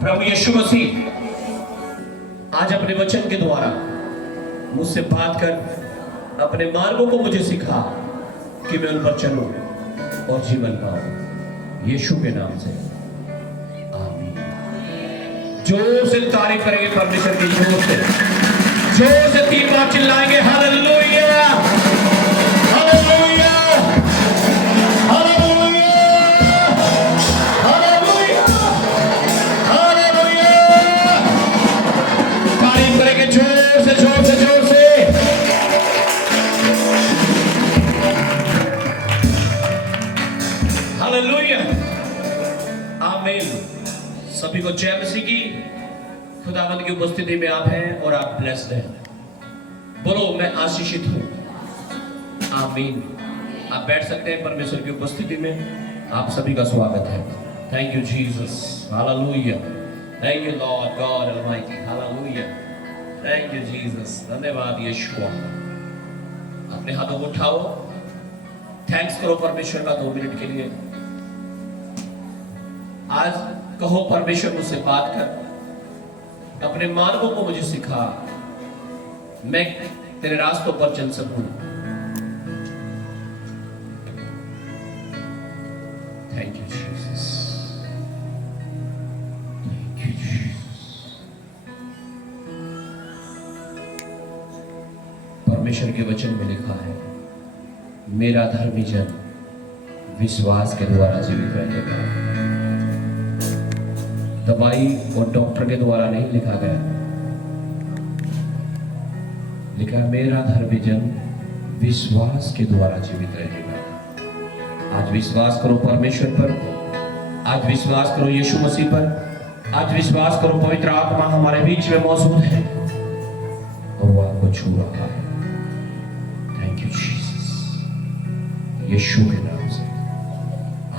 प्रभु यीशु मसीह आज अपने वचन के द्वारा मुझसे बात कर अपने मार्गों को मुझे सिखा कि मैं उन पर चलूं और जीवन पाऊं। यीशु के नाम से आमीन। जोर से तारीफ करेंगे परमेश्वर की, जोर से 3 बार चिल्लाएंगे hallelujah hallelujah hallelujah hallelujah hallelujah. तारीफ करेंगे जोर से जोर से जोर से। हालेलुया आमीन। सभी को जय मसीह की। खुदावंद की उपस्थिति में आप हैं और आप ब्लेस्ड हैं। बोलो मैं आशीषित हूं। आमीन। आप बैठ सकते हैं परमेश्वर की उपस्थिति में। आप सभी का स्वागत है। Thank you Jesus. Hallelujah. Thank you Lord God almighty. Hallelujah. Thank you Jesus. धन्यवाद यीशुआ। अपने हाथों को उठाओ। थैंक्स करो परमेश्वर का 2 मिनट के लिए। आज कहो परमेश्वर मुझसे बात कर, अपने मार्गों को मुझे सिखा, मैं तेरे रास्तों पर चल सकूं। Thank you Jesus. Thank you Jesus. परमेश्वर के वचन में लिखा है, मेरा धर्मी जन विश्वास के द्वारा जीवित रहेगा। दवाई और डॉक्टर के द्वारा नहीं लिखा गया। लिखा मेरा धर्मी जन विश्वास के द्वारा जीवित रहेगा। आज विश्वास करो परमेश्वर पर। आज विश्वास करो यीशु मसीह पर। आज विश्वास करो पवित्र आत्मा हमारे बीच में मौजूद है और वो आपको छू रहा है। Thank you Jesus. यीशु के नाम से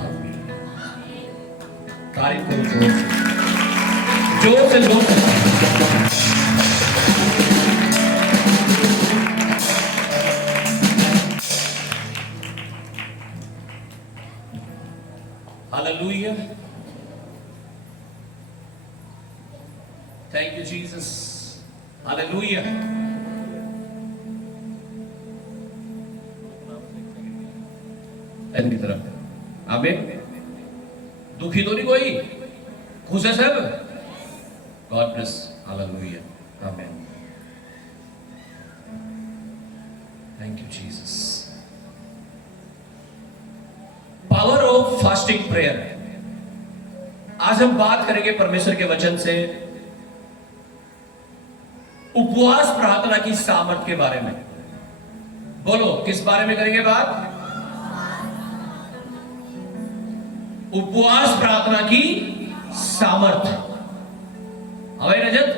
आमीन। तारीफ करो जोर से जोर से। Hallelujah. Thank you Jesus. Hallelujah. की तरफ आमीन। दुखी तो नहीं कोई, खुश है सब। God bless. हालेलुया आमीन। Thank you Jesus. Power of fasting prayer. आज हम बात करेंगे परमेश्वर के वचन से उपवास प्रार्थना की सामर्थ के बारे में। बोलो किस बारे में करेंगे बात? उपवास प्रार्थना की सामर्थ। हमारी रजत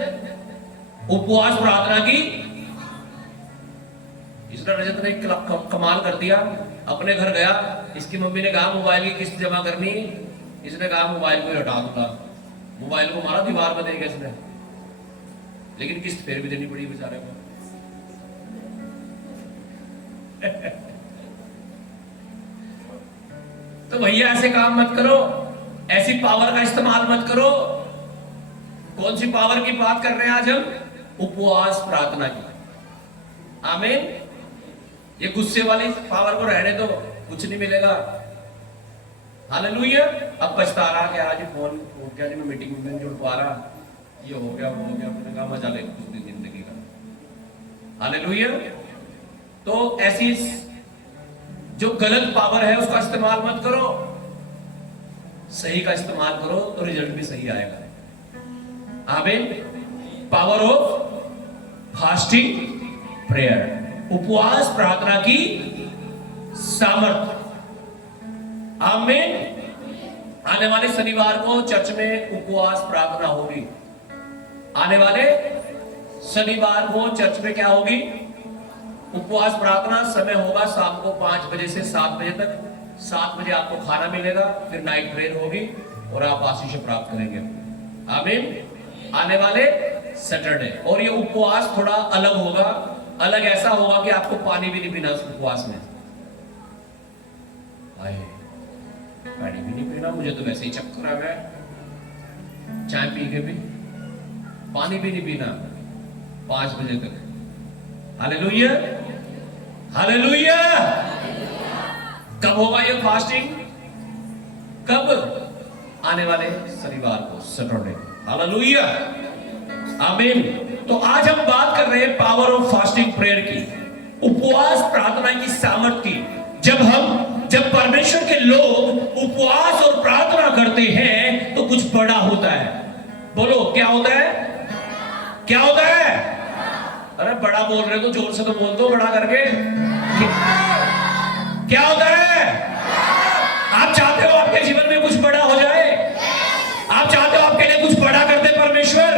उपवास प्रार्थना की। इसने रजत ने कमाल कर दिया। अपने घर गया, इसकी मम्मी ने कहा मोबाइल की किस्त जमा करनी। इसने कहा मोबाइल को हटा दूंगा। मोबाइल को मारा दीवार में देगा इसने, लेकिन किस्त फिर भी देनी पड़ी बेचारे को। तो भैया ऐसे काम मत करो, ऐसी पावर का इस्तेमाल मत करो। कौन सी पावर की बात कर रहे हैं आज हम? उपवास प्रार्थना की। आमीन। ये गुस्से वाली पावर को रहने दो, कुछ नहीं मिलेगा। हालेलुया। अब पछता रहा कि आज फोन हो गया, मैं मीटिंग में जुड़ पा रहा, ये हो गया वो हो गया। मैंने कहा मजा ले कुछ दिन जिंदगी का। हालेलुया। तो ऐसी जो गलत पावर है उसका इस्तेमाल मत करो, सही का इस्तेमाल करो तो रिजल्ट भी सही आएगा। आमीन। Power of fasting prayer. उपवास प्रार्थना की सामर्थ। आमीन। आने वाले शनिवार को चर्च में उपवास प्रार्थना होगी। आने वाले शनिवार को चर्च में क्या होगी? उपवास प्रार्थना। समय होगा शाम को 5 बजे से 7 बजे तक। 7 बजे आपको खाना मिलेगा, फिर नाइट प्रेयर होगी और आप आशीष प्राप्त करेंगे। आमीन। आने वाले सैटरडे। और ये उपवास थोड़ा अलग होगा। अलग ऐसा होगा कि आपको पानी भी नहीं पीना उस उपवास में। पानी भी नहीं पीना, मुझे तो वैसे ही चक्कर आ गया। चाय पी के भी, पानी भी नहीं पीना 5 बजे तक। Hallelujah, hallelujah. कब होगा ये फास्टिंग? कब? आने वाले शनिवार को, सैटरडे। हालेलुया, आमीन। तो आज हम बात कर रहे हैं पावर ऑफ फास्टिंग प्रेयर की, उपवास प्रार्थना की सामर्थ्य की। जब परमेश्वर के लोग उपवास और प्रार्थना करते हैं तो कुछ बड़ा होता है। बोलो क्या होता है? क्या होता है? अरे बड़ा बोल रहे तो जोर से तो बोल दो, बड़ा करके। क्या होता है? आप चाहते हो आपके जीवन में कुछ बड़ा हो जाए? आप चाहते हो आपके लिए कुछ बड़ा कर दे परमेश्वर?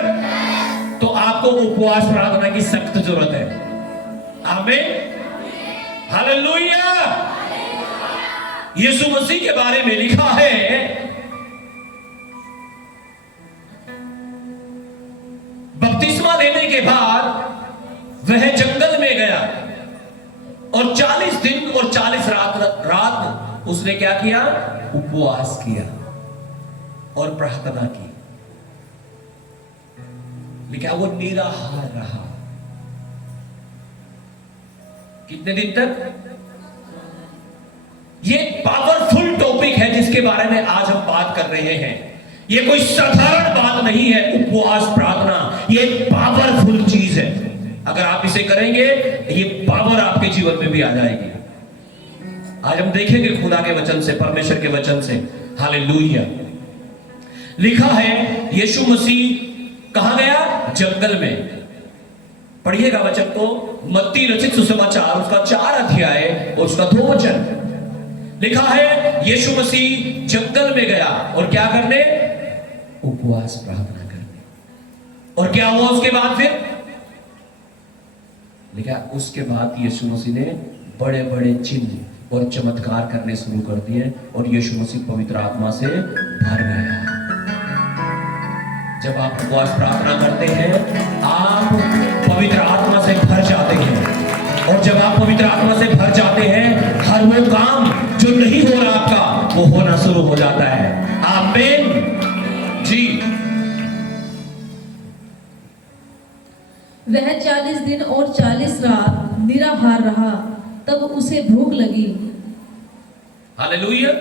तो आपको उपवास प्रार्थना की सख्त जरूरत है। आमीन, हालेलुया। यीशु मसीह के बारे में लिखा है, बपतिस्मा लेने के बाद वह जंगल में गया और 40 दिन और 40 रात उसने क्या किया? उपवास किया और प्रार्थना की। लिखा वो निराहार रहा। कितने दिन तक? ये पावरफुल टॉपिक है जिसके बारे में आज हम बात कर रहे हैं। ये कोई साधारण बात नहीं है। उपवास प्रार्थना ये पावरफुल चीज है। अगर आप इसे करेंगे ये पावर आपके जीवन में भी आ जाएगी। आज हम देखेंगे खुदा के वचन से, परमेश्वर के वचन से। हालेलुया। लिखा है यीशु मसीह कहां गया? जंगल में। पढ़िएगा वचन को, मत्ती रचित सुसमाचार उसका 4 अध्याय और उसका 2 वचन। लिखा है यीशु मसीह जंगल में गया और क्या करने? उपवास प्रार्थना करने। और क्या हुआ उसके बाद? फिर लिखा उसके बाद यीशु मसीह ने बड़े बड़े चिन्ह और चमत्कार करने शुरू कर दिए और यीशु मसीह पवित्र आत्मा से भर गया। जब आप उपवास प्रार्थना करते हैं आप पवित्र आत्मा से भर जाते हैं, और जब आप पवित्र आत्मा से भर जाते हैं हर वो काम जो नहीं हो रहा आपका वो होना शुरू हो जाता है। आमीन जी। वह 40 दिन और 40 रात निराहार रहा, तब उसे भूख लगी। हालेलुया।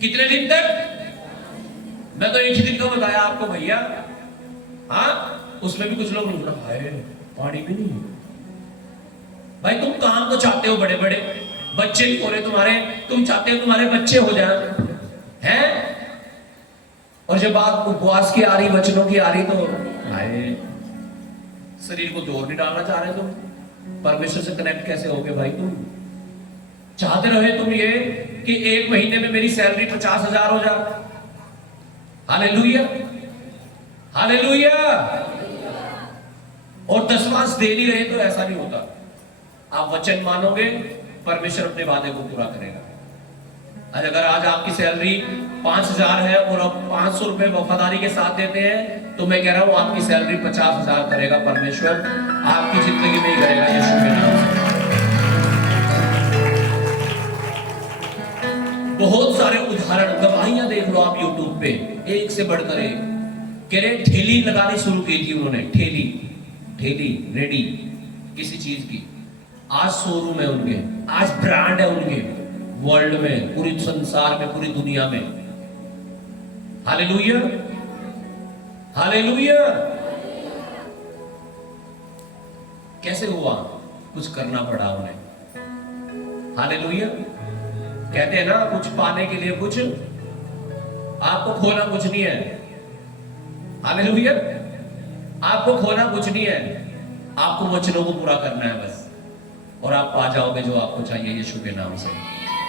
कितने दिन तक? मैं तो एक ही दिन का बताया आपको भैया। हाँ, उसमें भी कुछ लोग बोल रहा है पानी भी नहीं। भाई तुम काम तो चाहते हो, बड़े बड़े बच्चे भी हो रहे तुम्हारे, तुम चाहते हो तुम्हारे बच्चे हो जाए हैं, और जब बात उपवास की आ रही, वचनों की आ रही, तो भाई शरीर को जोर नहीं डालना चाह रहे तुम। परमेश्वर से कनेक्ट कैसे होगे भाई? तुम चाहते रहे तुम ये कि 1 महीने में मेरी सैलरी 50,000 हो जाए। Hallelujah, hallelujah. और 10वां दे नहीं रहे तो ऐसा नहीं होता। आप वचन मानोगे, परमेश्वर अपने वादे को पूरा करेगा। अगर आज आपकी सैलरी 5,000 है और आप 500 रुपए वफादारी के साथ देते हैं, तो मैं कह रहा हूं आपकी सैलरी 50,000 करेगा परमेश्वर, आपकी जिंदगी में ही करेगा यीशु के नाम से। बहुत सारे उदाहरण, गवाहियां देख लो आप यूट्यूब पे, एक से बढ़कर एक। कह रहे ठेली लगानी शुरू की थी उन्होंने, ठेली रेडी किसी चीज की। आज शोरूम है उनके, आज ब्रांड है उनके, वर्ल्ड में, पूरी संसार में, पूरी दुनिया में। Hallelujah, hallelujah. कैसे हुआ? कुछ करना पड़ा उन्हें। हालेलुया। कहते हैं ना कुछ पाने के लिए कुछ, आपको खोना कुछ नहीं है। हालेलुया। आपको खोना कुछ नहीं है, आपको वचनों को पूरा करना है बस, और आप पा जाओगे जो आपको चाहिए यीशु के नाम से।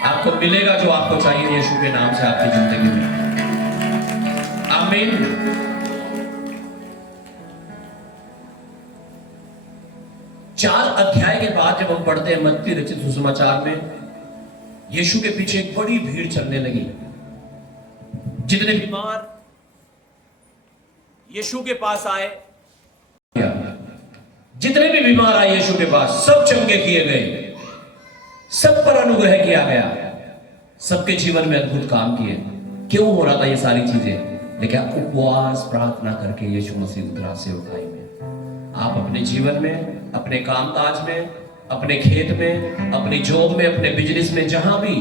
आपको मिलेगा जो आपको चाहिए यीशु के नाम से आपकी जिंदगी में। आमीन। चार अध्याय के बाद जब हम पढ़ते हैं मत्ती रचित सुसमाचार में, यीशु के पीछे एक बड़ी भीड़ चलने लगी। जितने बीमार यीशु के पास आए, जितने भी बीमार आए यीशु के पास, सब चंगे किए गए, सब पर अनुग्रह किया गया, सबके जीवन में अद्भुत काम किए। क्यों हो रहा था ये सारी चीजें? लेकिन उपवास प्रार्थना करके यीशु मसीह उतरा सेवकाई में। आप अपने जीवन में, अपने कामकाज में, अपने खेत में, अपनी जॉब में, अपने बिजनेस में, जहां भी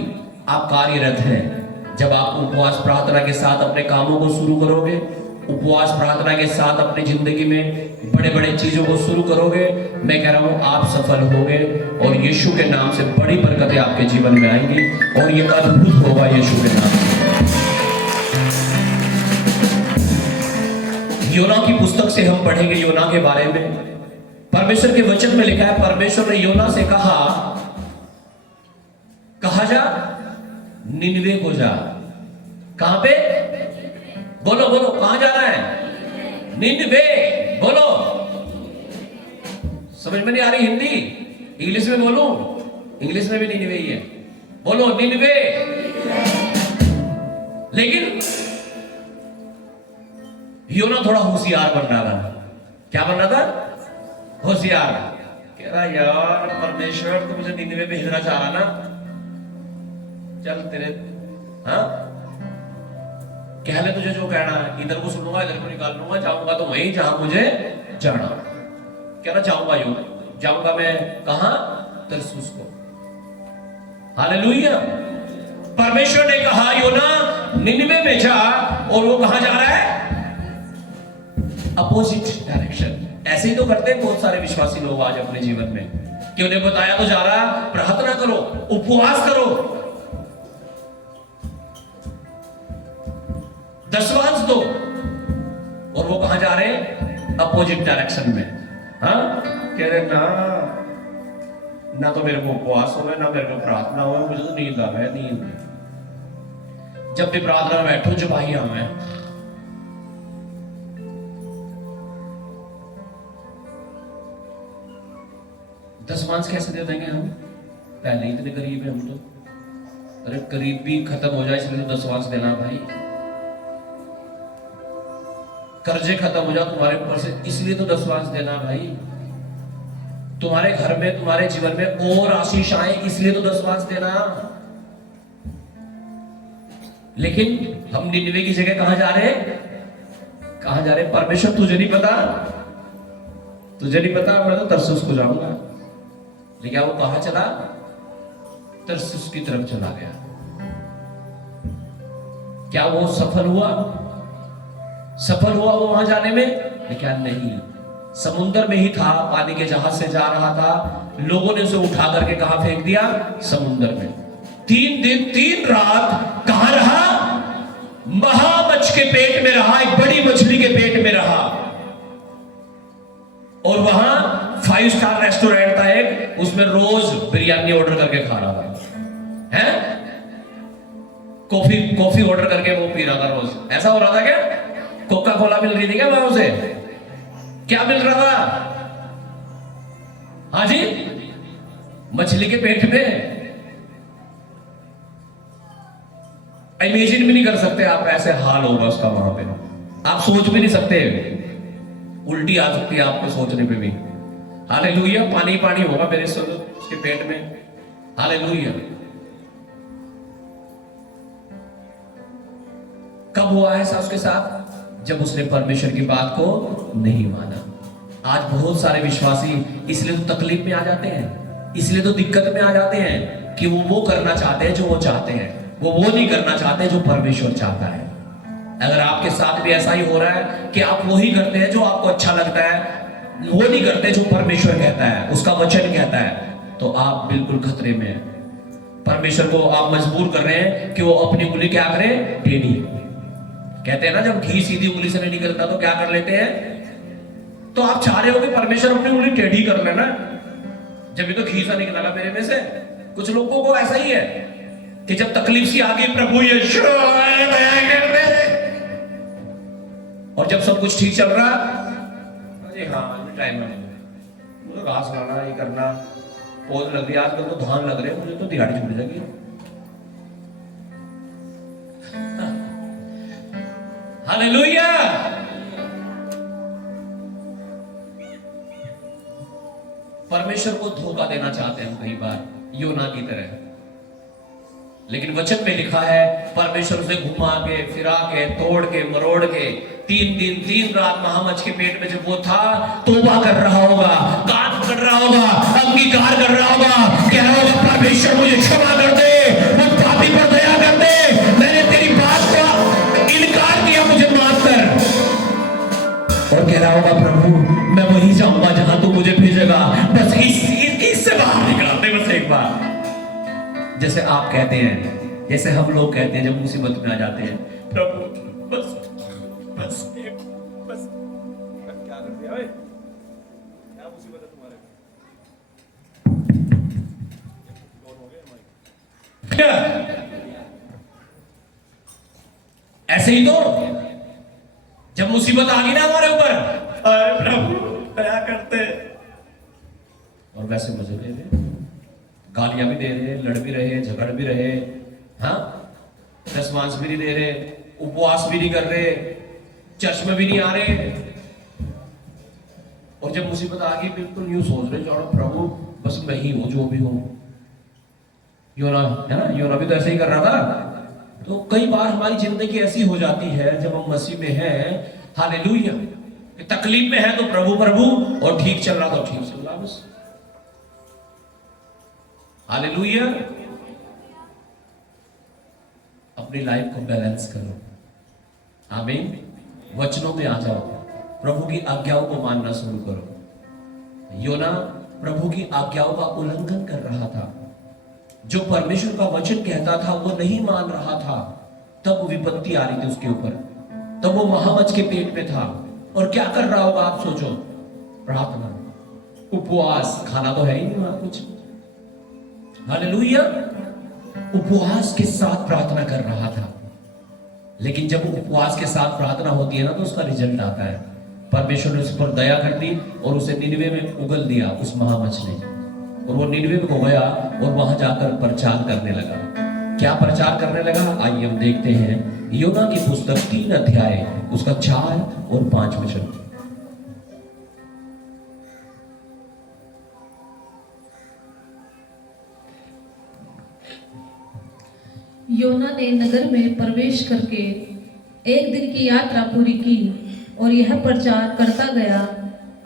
आप कार्यरत हैं, जब आप उपवास प्रार्थना के साथ अपने कामों को शुरू करोगे, उपवास प्रार्थना के साथ अपनी जिंदगी में बड़े बड़े चीजों को शुरू करोगे, मैं कह रहा हूं आप सफल होगे और यीशु के नाम से बड़ी बरकतें आपके जीवन में आएंगी और ये अद्भुत होगा यीशु के नाम से। योना की पुस्तक से हम पढ़ेंगे योना के बारे में। परमेश्वर के वचन में लिखा है, परमेश्वर ने योना से कहा जा निनवे को जा। कहां पे? बोलो बोलो, कहां जाना है? निनवे। बोलो, समझ में नहीं आ रही हिंदी? इंग्लिश में बोलूं? इंग्लिश में भी निनवे ही है। बोलो निनवे। लेकिन योना थोड़ा होशियार बन रहा था। क्या बन रहा था? होशियार। कह रहा यार परमेश्वर तो मुझे निनवे भेजना चाह रहा ना, चल तेरे, हाँ कह ले तुझे जो कहना है, इधर को सुनूंगा इधर को निकाल लूंगा, जाऊंगा तो वहीं जहां मुझे जाना। कह रहा जाऊंगा जाऊंगा मैं कहां? तरसुस को। हालेलुया। परमेश्वर ने कहा योना निनवे में जा, और वो कहां जा रहा है? Opposite direction. ऐसे ही तो करते हैं बहुत सारे विश्वासी लोग आज अपने जीवन में, कि उन्हें बताया तो जा रहा प्रार्थना करो, उपवास करो, दशवांश दो, और वो कहां जा रहे हैं? अपोजिट डायरेक्शन में। हाँ कह रहे ना तो मेरे को उपवास हो, ना मेरे को प्रार्थना हो, मुझे तो नींद आ रहा है, नींद। जब भी प्रार्थना में बैठो जब आई हमें, दशवांश कैसे दे देंगे हम? पहले ही इतने गरीब है हम तो। अरे गरीब भी खत्म हो जाए इसलिए तो दशवांश देना भाई। कर्जे खत्म हो जाए तुम्हारे ऊपर से इसलिए तो दशवांश देना भाई। तुम्हारे घर में, तुम्हारे जीवन में और आशीष आए इसलिए तो दशवांश देना। लेकिन हम निनवे की जगह कहां जा रहे हैं? कहां जा रहे हैं? परमेश्वर तुझे नहीं पता, तुझे नहीं पता, मैं तो तरसुस को जाऊंगा। लेकिन वो कहां चला? तरसुस की तरफ चला गया। क्या वो सफल हुआ? सफल हुआ वो वहां जाने में? लेकिन नहीं, समुद्र में ही था, पानी के जहाज से जा रहा था, लोगों ने उसे उठा करके कहां फेंक दिया? समुद्र में। 3 दिन 3 रात कहां रहा? महामच्छ के पेट में रहा, एक बड़ी मछली के पेट में रहा। और वहां 5 स्टार रेस्टोरेंट था एक, उसमें रोज बिरयानी ऑर्डर करके खा रहा था, है? कॉफी ऑर्डर करके वो पी रहा था रोज। ऐसा हो रहा था क्या? कोका कोला मिल रही थी क्या वहां उसे? क्या मिल रहा था? हाँ जी, मछली के पेट में। इमेजिन भी नहीं कर सकते आप, ऐसे हाल होगा उसका वहां पे। आप सोच भी नहीं सकते, उल्टी आ सकती है आपको सोचने पे भी। हालेलुया। पानी पानी होगा मेरे से उसके पेट में। हालेलुया। कब हुआ ऐसा उसके साथ? जब उसने परमेश्वर की बात को नहीं माना। आज बहुत सारे विश्वासी इसलिए तो तकलीफ में आ जाते हैं, इसलिए तो दिक्कत में आ जाते हैं कि वो करना चाहते हैं जो वो चाहते हैं, वो नहीं करना चाहते जो परमेश्वर चाहता है। अगर आपके साथ भी ऐसा ही हो रहा है कि आप वही करते हैं जो आपको अच्छा लगता है, वो नहीं करते जो परमेश्वर कहता है, उसका वचन कहता है, तो आप बिल्कुल खतरे में हैं। परमेश्वर को आप मजबूर कर रहे हैं कि वो अपनी उंगली क्या करे? टेढ़ी। कहते हैं ना, जब घी सीधी उंगली से नहीं निकलता तो क्या कर लेते हैं? तो आप चाह रहे हो कि परमेश्वर अपनी उंगली टेढ़ी कर लेना, जब भी तो घी सा निकला मेरे में से। कुछ लोगों को ऐसा ही है कि जब तकलीफ सी आ गई, प्रभु यीशु कर दे, और जब सब कुछ ठीक चल रहा, अरे हाँ टाइम है, मुझे घास लाना, ये करना, पौध लग रही है, आजकल तो धान लग रहे हैं, मुझे तो दिहाड़ी छूट जाएगी। हालेलुया। परमेश्वर को धोखा देना चाहते हैं कई बार, योना की तरह। लेकिन वचन में लिखा है परमेश्वर उसे घुमा के, फिरा के, तोड़ के, मरोड़ के 3 दिन 3 रात महामच के पेट में जब वो था, तौबा कर रहा होगा, काम कर रहा होगा, अंगीकार कर रहा होगा, कह रहा होगा परमेश्वर मुझे क्षमा कर दे, मुझ पापी पर दया कर दे, मैंने तेरी बात का इनकार किया, मुझे माफ कर। और कह रहा होगा प्रभु मैं वहीं जाऊंगा जहां तू मुझे भेजेगा, बस इससे बाहर निकला दे, बस एक बार। जैसे आप कहते हैं, जैसे हम लोग कहते हैं जब मुसीबत में आ जाते हैं, प्रभु बस बस बस क्या कर दिया, क्या मुसीबत है तुम्हारे, क्या ऐसे ही तो जब मुसीबत आ गई ना हमारे ऊपर, अरे प्रभु दया करते, और वैसे मजे ले रहे, गालियां भी दे रहे, लड़ भी रहे, झगड़ भी रहे, हाँ, दसमांश भी नहीं दे रहे, उपवास भी नहीं कर रहे, चर्च में भी नहीं आ रहे, और जब मुसीबत आ गई बिल्कुल यूं सोच रहे जाओ प्रभु बस मैं ही हूं जो भी हूं। योना है ना, योना भी तो ऐसे ही कर रहा था। तो कई बार हमारी जिंदगी ऐसी हो जाती है जब हम मसीह में हैं, हालेलुया, तकलीफ में है तो प्रभु प्रभु, और ठीक चल रहा तो ठीक चल रहा बस, हालेलुया। अपनी लाइफ को बैलेंस करो, आमीन। वचनों में आ जाओ, प्रभु की आज्ञाओं को मानना शुरू करो। योना प्रभु की आज्ञाओं का उल्लंघन कर रहा था, जो परमेश्वर का वचन कहता था वो नहीं मान रहा था, तब विपत्ति आ रही थी उसके ऊपर, तब वो महामच के पेट में था। और क्या कर रहा होगा आप सोचो, प्रार्थना, उपवास, खाना तो है ही नहीं वहां कुछ, हालेलुया, उपवास के साथ प्रार्थना कर रहा था। लेकिन जब उपवास के साथ प्रार्थना होती है ना तो उसका रिजल्ट आता है। परमेश्वर ने उस पर दया कर दी और उसे निनवे में उगल दिया उस महामच ने, और वो निनवे को गया और वहां जाकर प्रचार करने लगा। क्या प्रचार करने लगा, आइए हम देखते हैं योना की पुस्तक 3 अध्याय उसका 4 और 5 वचन। योना ने नगर में प्रवेश करके 1 दिन की यात्रा पूरी की और यह प्रचार करता गया,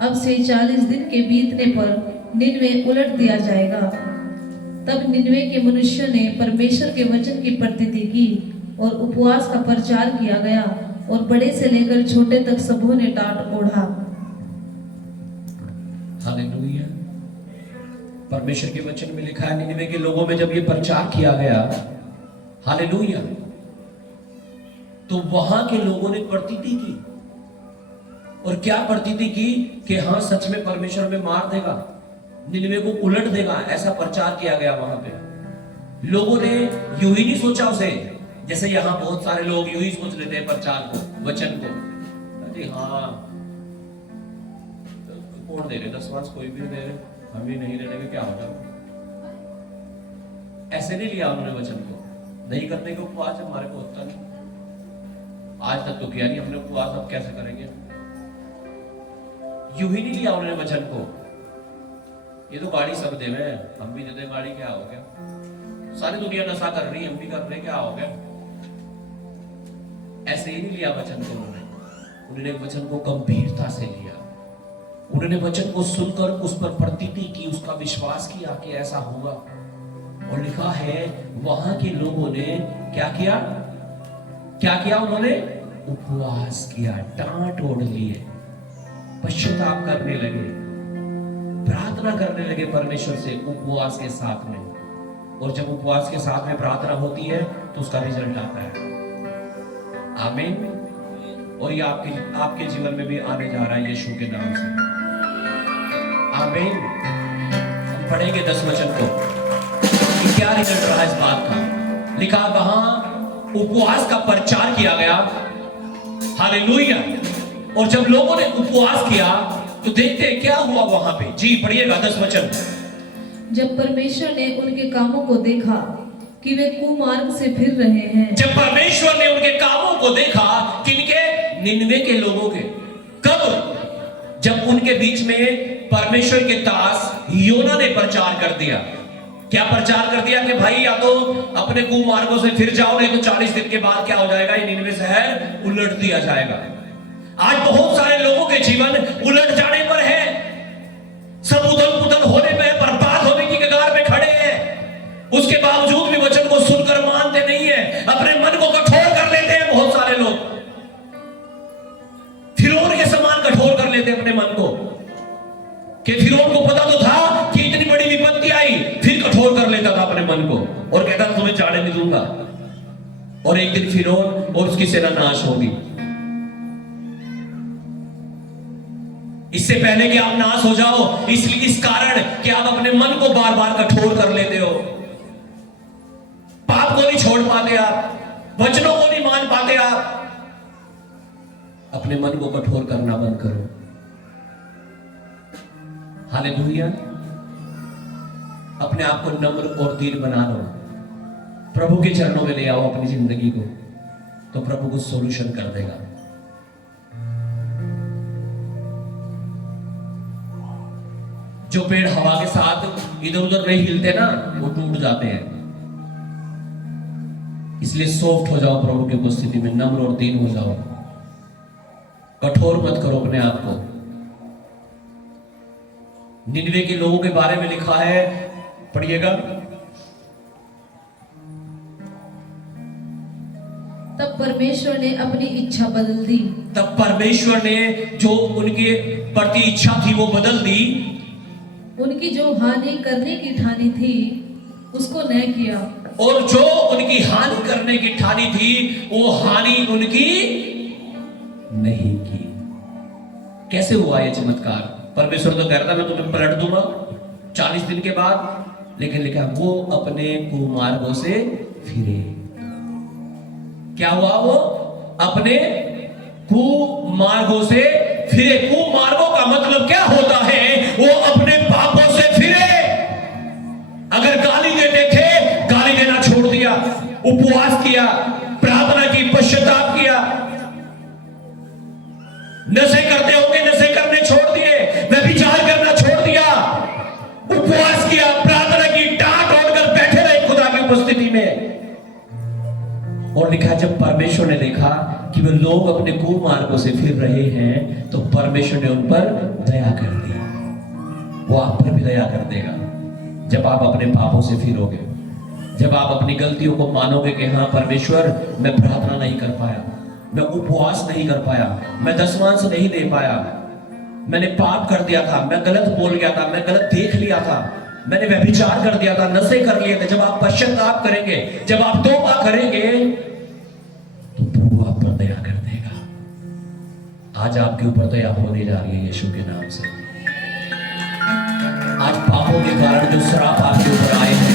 अब से 40 दिन के बीतने पर निनवे उलट दिया जाएगा। तब निनवे के मनुष्यों ने परमेश्वर के वचन की प्रतीति की और उपवास का प्रचार किया गया, और बड़े से लेकर छोटे तक सबों ने टाट ओढ़ा। हालेलुया। परमेश्वर के वचन में लिखा है निनवे के लोगों में जब ये प्रचार किया गया, हालेलुया, तो वहां के लोगों ने प्रतीति की। और क्या प्रतीति की कि हाँ सच में परमेश्वर में मार देगा, निनवे को उलट देगा, ऐसा प्रचार किया गया। वहां पे लोगों ने यूं ही नहीं सोचा उसे, जैसे यहां बहुत सारे लोग यूं ही सोच लेते हैं प्रचार को, वचन को, अरे हाँ कौन दे रहे दसवांश, कोई भी दे रहे, हम ही नहीं लेने के क्या होगा। ऐसे नहीं लिया उन्होंने वचन को, नहीं करने के उपवास हमारे को होता नहीं, आज तक तो किया नहीं हमने उपवास, अब कैसे करेंगे। यूं ही नहीं लिया उन्होंने वचन को, ये तो गाड़ी सब दे में, हम भी दे दे गाड़ी, क्या हो गया, सारी दुनिया नशा कर रही, हम भी कर रहे, क्या हो गया। ऐसे ही नहीं लिया वचन को उन्होंने वचन को गंभीरता से लिया। उन्होंने वचन को सुनकर उस पर प्रतीति की, उसका विश्वास किया कि ऐसा होगा। और लिखा है वहां के लोगों ने क्या किया, क्या किया, उन्होंने उपवास किया, टांट ओढ़ लिए, पश्चाताप करने लगे, प्रार्थना करने लगे परमेश्वर से उपवास के साथ में। और जब उपवास के साथ में प्रार्थना होती है तो उसका रिजल्ट आता है, आमीन। और ये आपके जीवन में भी आने जा रहा है यीशु के नाम से, आमीन। हम पढ़ेंगे 10 वचन को, क्या रिजल्ट रहा इस बात का। लिखा वहां उपवास का प्रचार किया गया, हालेलुया। और जब लोगों ने उपवास किया तो देखते हैं क्या हुआ वहां पे। जी पढ़िएगा 10 वचन। जब परमेश्वर ने उनके कामों को देखा कि वे कुमार्ग से फिर रहे हैं, जब परमेश्वर ने उनके कामों को देखा, किनके, निनवे के लोगों के, कब, जब उनके बीच में परमेश्वर के दास योना ने प्रचार कर दिया। क्या प्रचार कर दिया कि भाई या तो अपने कुमार्गों से फिर जाओ, नहीं तो 40 दिन के बाद क्या हो जाएगा, ये निनवे शहर उलट दिया जाएगा। आज बहुत सारे लोगों के जीवन उलट जाने पर है, सब उथल पुथल होने पे, बर्बाद होने की कगार पे खड़े हैं। उसके बावजूद भी वचन को सुनकर मानते नहीं है, अपने मन को कठोर कर लेते हैं। बहुत सारे लोग फिरौन के समान कठोर कर लेते अपने मन को, कि फिरौन को पता तो था कि इतनी बड़ी विपत्ति आई, फिर कठोर कर लेता था अपने मन को और कहता था तुम्हें जाने नहीं दूंगा। और एक दिन फिरौन और उसकी सेना नाश होगी। इससे पहले कि आप नाश हो जाओ, इस कारण कि आप अपने मन को बार बार कठोर कर लेते हो, पाप को नहीं छोड़ पाते आप, वचनों को नहीं मान पाते आप। अपने मन को कठोर करना बंद करो। हालेलुया। अपने आप को नम्र और दीन बना लो, प्रभु के चरणों में ले आओ अपनी जिंदगी को, तो प्रभु को सॉल्यूशन कर देगा। जो पेड़ हवा के साथ इधर उधर नहीं हिलते ना, वो टूट जाते हैं। इसलिए सॉफ्ट हो जाओ प्रभु की उपस्थिति में, नम्र और दीन हो जाओ, कठोर मत करो अपने आप को। निनवे के लोगों के बारे में लिखा है, पढ़िएगा। तब परमेश्वर ने अपनी इच्छा बदल दी। तब परमेश्वर ने जो उनके प्रति इच्छा थी वो बदल दी। उनकी जो हानि करने की ठानी थी उसको न किया, और जो उनकी हानि करने की ठानी थी वो हानि उनकी नहीं की। कैसे हुआ यह चमत्कार? परमेश्वर तो कहता मैं तुम्हें पलट दूंगा 40 दिन के बाद, लेकिन लिखा वो अपने कुमार्गों से फिरे। क्या हुआ? वो अपने कुमार्गों से फिरे। कुमार्गों का मतलब क्या होता है? वो अपने पापों से फिरे। अगर गाली देते थे, गाली देना छोड़ दिया, उपवास किया, प्रार्थना की, पश्चाताप किया। नशे करते होंगे, नशे करने छोड़ दिए, व्यभिचार करना छोड़ दिया, उपवास किया, प्रार्थना की, टाट ओढ़कर बैठे रहे खुदा की उपस्थिति में। और लिखा जब परमेश्वर ने देखा कि वे लोग अपने कुमार्गों से फिर रहे हैं, तो परमेश्वर ने उन पर दया कर दी। वो आप पर भी दया कर देगा जब आप अपने पापों से फिरोगे, जब आप अपनी गलतियों को मानोगे कि हाँ परमेश्वर, मैं प्रार्थना नहीं कर पाया, मैं उपवास नहीं कर पाया, मैं दशमांश नहीं दे पाया, मैंने पाप कर दिया था, मैं गलत बोल गया था, मैं गलत देख लिया था, मैंने व्यभिचार कर दिया था, नशे कर लिए थे। जब आप पश्चाताप करेंगे, जब आप तौबा करेंगे, तो प्रभु आप पर दया कर देगा। आज आपके ऊपर दया होने जा रही है यीशु के नाम से। आज पापों के कारण जो श्राप आपके ऊपर आए हैं,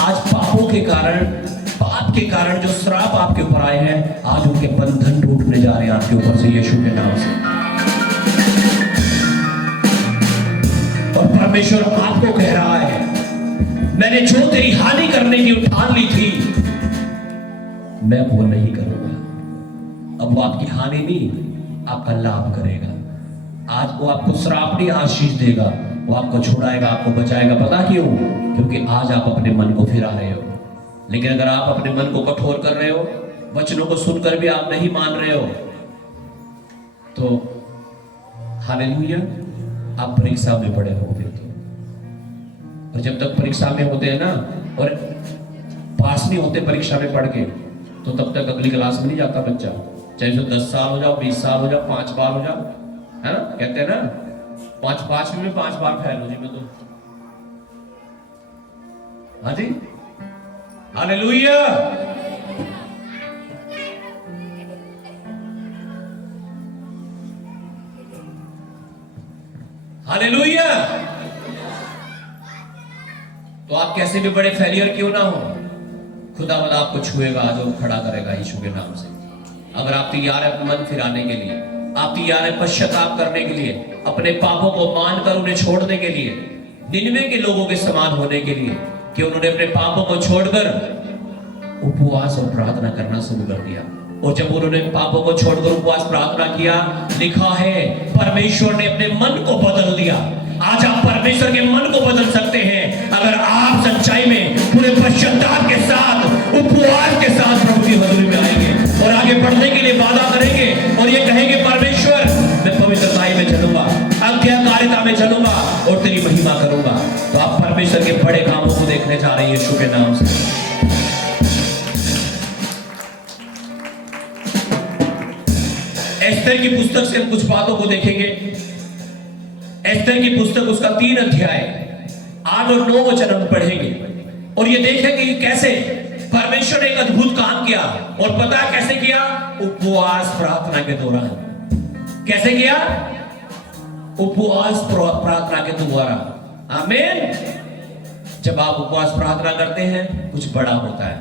आज पापों के कारण, पाप के कारण जो श्राप आपके ऊपर आए हैं, आज उनके बंधन टूटने जा रहे हैं आपके ऊपर से यीशु के नाम से। और परमेश्वर आपको कह रहा है, मैंने जो तेरी हानि करने की उठान ली थी, मैं वो नहीं करूंगा। अब वो आपकी हानि नहीं, आपका लाभ करेगा। आज वो आपको श्राप नहीं, आशीष देगा। वो आपको छुड़ाएगा, आपको बचाएगा। पता क्यों? क्योंकि आज आप अपने मन को फिरा रहे हो। लेकिन अगर आप अपने मन को कठोर कर रहे हो, वचनों को सुनकर भी आप नहीं मान रहे हो, तो हालेलुया, आप परीक्षा में पड़े हो फिर तो। और जब तक परीक्षा में होते हैं ना, और पास नहीं होते परीक्षा में पढ़ के, तो तब तक अगली क्लास में नहीं जाता बच्चा। चाहे जो 10 साल हो जाओ, 20 साल हो जाओ, 5 बार हो जाओ, है ना? कहते हैं ना, 5 में 5 बार फेल हो जी मैं तो। हाँ जी, हालेलुया। हालेलुया। तो आप कैसे भी बड़े फेलियर क्यों ना हो, खुदावंद आपको छुएगा, आज वो खड़ा करेगा यीशु के नाम से। अगर आप तैयार है अपना मन फिराने के लिए, आप तैयार है पश्चाताप करने के लिए, अपने पापों को मानकर उन्हें छोड़ने के लिए, निनवे के लोगों के समान होने के लिए, कि उन्होंने अपने पापों को छोड़कर उपवास और प्रार्थना करना शुरू कर दिया। और जब उन्होंने पापों को छोड़कर उपवास प्रार्थना किया, लिखा है परमेश्वर ने अपने मन को बदल दिया। आज आप परमेश्वर के मन को बदल सकते हैं अगर आप सच्चाई में पूरे पश्चाताप के साथ, उपवास के साथ प्रभु की हजूरी में आएंगे और आगे बढ़ने के लिए वादा करेंगे और ये कहेंगे परमेश्वर मैं पवित्रताई में चलूंगा, आज्ञाकारिता में चलूंगा और तेरी महिमा करूंगा। तो आप परमेश्वर के बड़े कामों को देखने जा रहे हैं यीशु के नाम से। एस्तर की पुस्तक से हम कुछ बातों को देखेंगे। एस्तर की पुस्तक उसका 3 अध्याय 8 और 9 वचन हम पढ़ेंगे और ये देखेंगे कि कैसे परमेश्वर ने एक अद्भुत काम किया और पता है कैसे किया? उपवास प्रार्थना के दौरान। कैसे किया? उपवास प्रार्थना के द्वारा। आमीन। जब आप उपवास प्रार्थना करते हैं कुछ बड़ा होता है।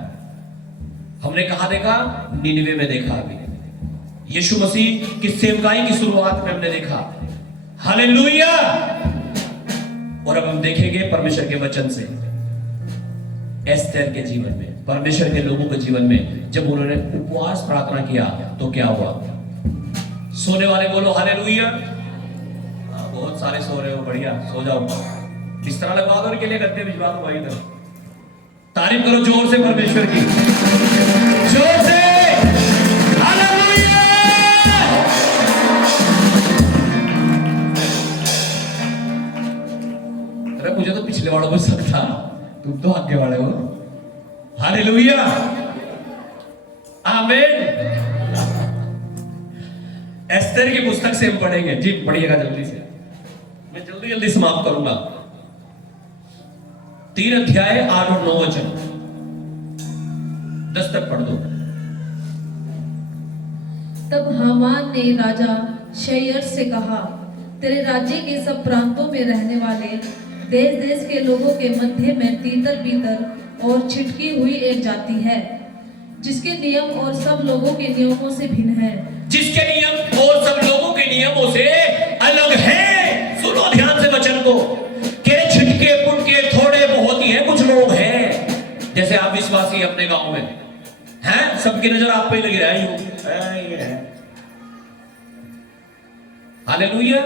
हमने कहा देखा? निनिवे में देखा। अभी यीशु मसीह की सेवकाई की शुरुआत में हमने देखा। हालेलुया। और अब हम देखेंगे परमेश्वर के वचन से एस्तर के जीवन में, परमेश्वर के लोगों के जीवन में जब उन्होंने उपवास प्रार्थना किया तो क्या हुआ। सोने वाले बोलो हालेलुया। बहुत सारे सो रहे हो, बढ़िया, सो जाओ। बिस्तरा लगवा दो, के लिए गद्दे भिजवा दो भाई। तारीफ करो जोर से परमेश्वर की, जोर से हालेलुया। अरे मुझे तो पिछले वालों को सकता, तुम तो आगे वाले हो। हालेलुया, आमीन। एस्तर की पुस्तक से हम पढ़ेंगे। जी पढ़िएगा जल्दी से, मैं जल्दी जल्दी समाप्त करूंगा। 3 अध्याय 8 और 9 वचन 10 तक पढ़ दो। तब हामान ने राजा शैयर से कहा, तेरे राज्य के सब प्रांतों में रहने वाले देश देश के लोगों के मध्य में तीतर बीतर और छिटकी हुई एक जाति है, जिसके नियम और सब लोगों के नियमों से भिन्न है। जिसके नियम और सब लोगों के नियमों से अलग है। सुनो ध्यान से वचन को, के छिटके पुटके थोड़े बहुत ही हैं, कुछ लोग हैं जैसे आप विश्वासी अपने गांव में हैं, सबकी नजर आप पे लगी रही है। हालेलुया।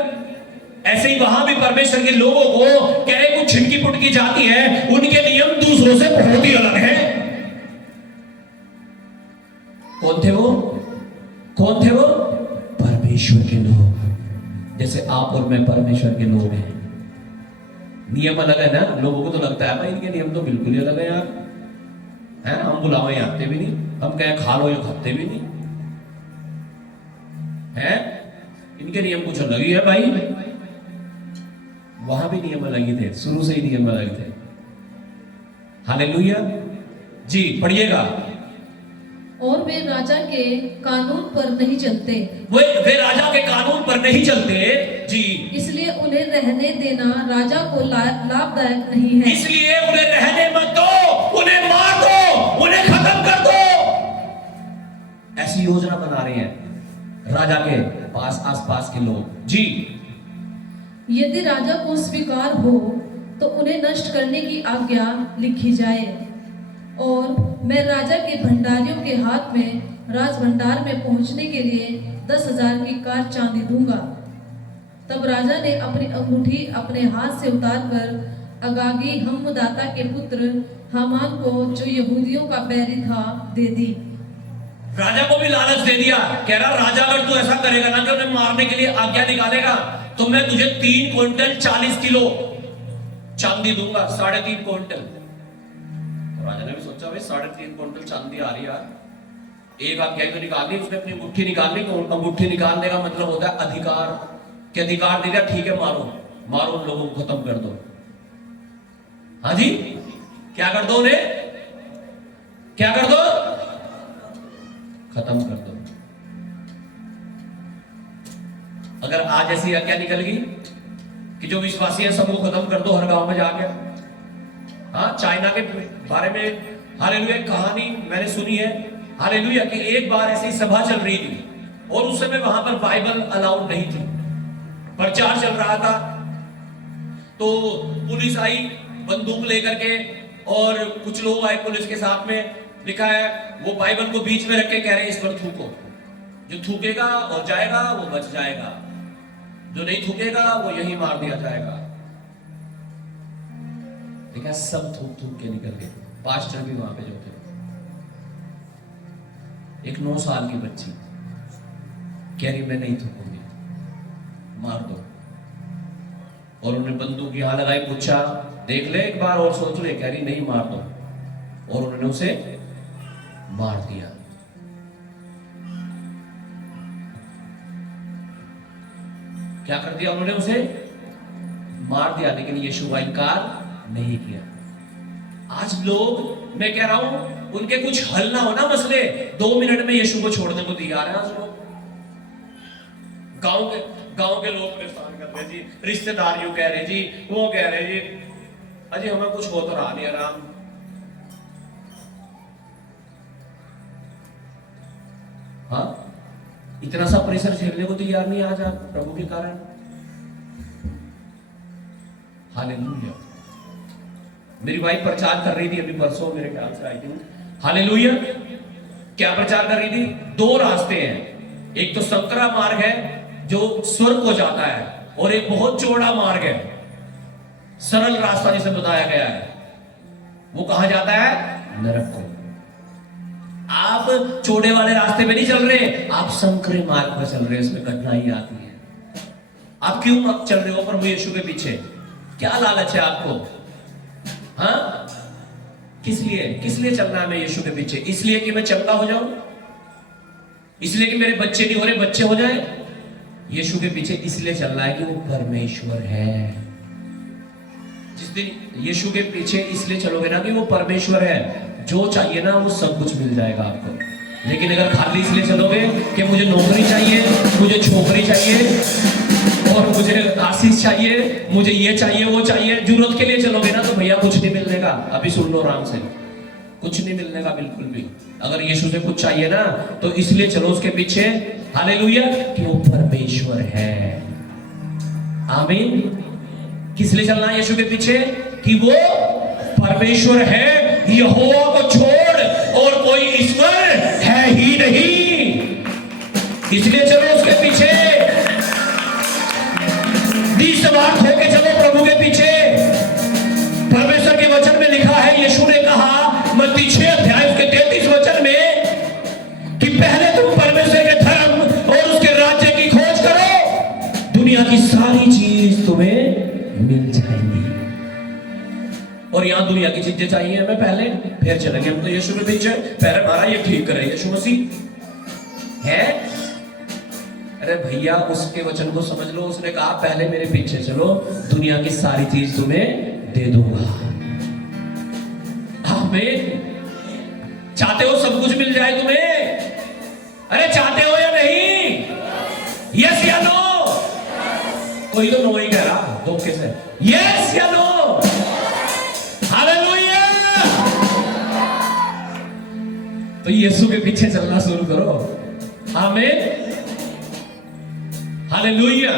ऐसे ही वहां भी परमेश्वर के लोगों को कह रहे कुछ छिटकी पुटकी जाती है, उनके नियम दूसरों से बहुत ही अलग है। कौन थे वो? कौन थे वो? परमेश्वर के लोग। जैसे आप और मैं परमेश्वर के लोग हैं। नियम अलग है ना। लोगों को तो लगता है भाई इनके नियम तो बिल्कुल ही अलग है यार, है हम बुलावे आते भी नहीं, हम कहें खा लो ये खाते भी नहीं है, इनके नियम कुछ अलग ही है भाई। वहां भी नियम अलग ही थे, शुरू से ही नियम अलग थे। हालेलुया। जी पढ़िएगा। और वे राजा के कानून पर नहीं चलते। वे राजा के कानून पर नहीं चलते। जी। इसलिए उन्हें रहने देना राजा को लाभदायक नहीं है। इसलिए उन्हें रहने मत दो, उन्हें मार दो, उन्हें खत्म कर दो। ऐसी योजना बना रहे हैं राजा के पास आसपास के लोग। जी। यदि राजा को स्वीकार हो तो उन्हें नष्ट करने की आज्ञा लिखी जाए, और मैं राजा के भंडारियों के हाथ में राज भंडार में पहुंचने के लिए 10,000 की कार चांदी दूंगा। तब राजा ने अपनी अंगूठी अपने हाथ से उतारकर अगागी हम्मदाता के पुत्र हामान को, जो यहूदियों का बैरी था, दे दी। राजा को भी लालच दे दिया। कह रहा राजा अगर तू ऐसा करेगा ना कि उन्हें मारने के लिए आज्ञा निकालेगा तो मैं तुझे 3 क्विंटल 40 किलो चांदी दूंगा, 3.5 क्विंटल। राजा ने भी सोचा भाई 3.5 क्विंटल चांदी आ रही यार, एक आज्ञा तो निकालनी, उसने अपनी अंगूठी निकालनी। अंगूठी निकालने का मतलब होता है अधिकार, के अधिकार दे दिया, ठीक है मारो मारो, उन लोगों को खत्म कर दो। हाँ जी, क्या कर दो उन्हें, क्या कर दो, खत्म कर दो। अगर आज ऐसी आज्ञा निकल गई कि जो विश्वासी है सबको खत्म कर दो हर गांव में जाके। हाँ, चाइना के बारे में हालेलुया कहानी मैंने सुनी है, हालेलुया, कि एक बार ऐसी सभा चल रही थी और उस समय वहां पर बाइबल अलाउड नहीं थी, प्रचार चल रहा था। तो पुलिस आई बंदूक लेकर के और कुछ लोग आए पुलिस के साथ में, लिखा है वो बाइबल को बीच में रख के कह रहे हैं इस पर थूको, जो थूकेगा और जाएगा वो बच जाएगा, जो नहीं थूकेगा वो यही मार दिया जाएगा। देखा सब थूक थूक के निकल गए, पास्टर भी वहां पे जो थे। एक 9 साल की बच्ची कह रही मैं नहीं थूकूंगी, मार दो। और उन्होंने बंदूक यहां लगाई, पूछा देख ले एक बार और सोच ले, कह रही नहीं मार दो। और उन्होंने उसे मार दिया। क्या कर दिया उन्होंने? उसे मार दिया, लेकिन यीशु का इनकार नहीं किया। आज लोग, मैं कह रहा हूं, उनके कुछ हल ना हो ना मसले, 2 मिनट में यीशु को छोड़ने को तैयार है। आज लोग गांव के लोग परेशान कर रहे जी, रिश्तेदार यूं कह रहे जी, वो कह रहे जी, अजी हमें कुछ हो तो रहा नहीं आराम। हाँ, इतना सा प्रेशर झेलने को तैयार नहीं आज आप प्रभु के कारण। हालेलुया। मेरी वाइफ प्रचार कर रही थी अभी परसों, मेरे ख्याल से आई थिंक। हालेलुया। क्या प्रचार कर रही थी? 2 रास्ते हैं, एक तो संकरा मार्ग है जो स्वर्ग को जाता है, और एक बहुत चौड़ा मार्ग है, सरल रास्ता जिसे बताया गया है, वो कहां जाता है? नरक को। आप चौड़े वाले रास्ते पे नहीं चल रहे, आप संकरे मार्ग पर चल रहे, इसमें कठिनाई आती है। आप क्यों चल रहे हो प्रभु यीशु के पीछे? क्या लालच है आपको? हाँ, किस लिए चलना है मैं यीशु के पीछे? इसलिए कि मैं चंगा हो जाऊं, इसलिए कि मेरे बच्चे नहीं हो रहे, बच्चे हो जाए? यीशु के पीछे इसलिए चलना है कि वो परमेश्वर है। जिस दिन यीशु के पीछे इसलिए चलोगे ना कि वो परमेश्वर है, जो चाहिए ना वो सब कुछ मिल जाएगा आपको। लेकिन अगर खाली इसलिए चलोगे कि मुझे नौकरी चाहिए, मुझे छोकरी चाहिए, और मुझे आशीष चाहिए, मुझे ये चाहिए वो चाहिए, जरूरत के लिए चलोगे ना, तो भैया कुछ नहीं मिलने का। अभी सुन लो आराम से, कुछ नहीं मिलने का बिल्कुल भी। अगर यीशु से कुछ चाहिए ना, तो इसलिए चलो उसके पीछे, हालेलुया, कि वो परमेश्वर है। आमीन। किस लिए चलना है यीशु के पीछे? कि वो परमेश्वर है, यहोवा को छोड़ और कोई ईश्वर है ही नहीं, इसलिए चलो उसके पीछे। निस्वार्थ होके चलो प्रभु के पीछे। परमेश्वर के वचन में लिखा है, यीशु ने कहा मत्ती 6 अध्याय उसके 33 वचन में, कि पहले तुम परमेश्वर के धर्म और उसके राज्य की खोज करो, दुनिया की सारी चीज तुम्हें मिल जाएगी। और यहां दुनिया की चीजें चाहिए हमें पहले, फिर चलेंगे हम तो यीशु के पीछे। पहले हमारा ये ठीक करे यीशु मसीह है। अरे भैया, उसके वचन को समझ लो। उसने कहा पहले मेरे पीछे चलो, दुनिया की सारी चीज तुम्हें दे दूंगा। आमीन। चाहते हो सब कुछ मिल जाए तुम्हें? अरे चाहते हो या नहीं? यस या नो? कोई तो नो ही कह रहा धोखे से। यस या नो? हालेलुया। तो यीशु के पीछे चलना शुरू करो। आमीन। हालेलुया।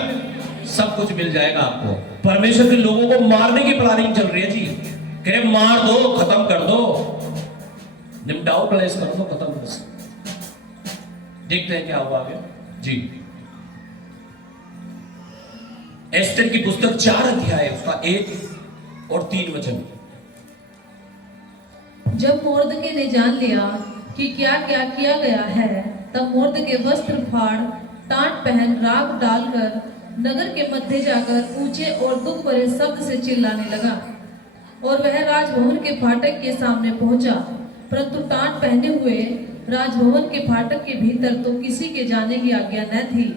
सब कुछ मिल जाएगा आपको। परमेश्वर के लोगों को मारने की प्लानिंग चल रही है जी, कहे मार दो, खत्म कर दो, निपटाओ, प्लेस कर दो, खत्म कर दो। देखते हैं क्या हुआ आगे जी। एस्तर की पुस्तक 4 अध्याय उसका 1 और 3 वचन। जब मोर्दके ने जान लिया कि क्या क्या किया गया है, तब मोर्दके वस्त्र फाड़, टाट पहन, राग डालकर नगर के मध्य जाकर ऊंचे और दुख भरे शब्द से चिल्लाने लगा। और वह राजभवन के फाटक के सामने पहुंचा, परंतु टाट पहने हुए राजभवन के फाटक के भीतर तो किसी के जाने की आज्ञा न थी।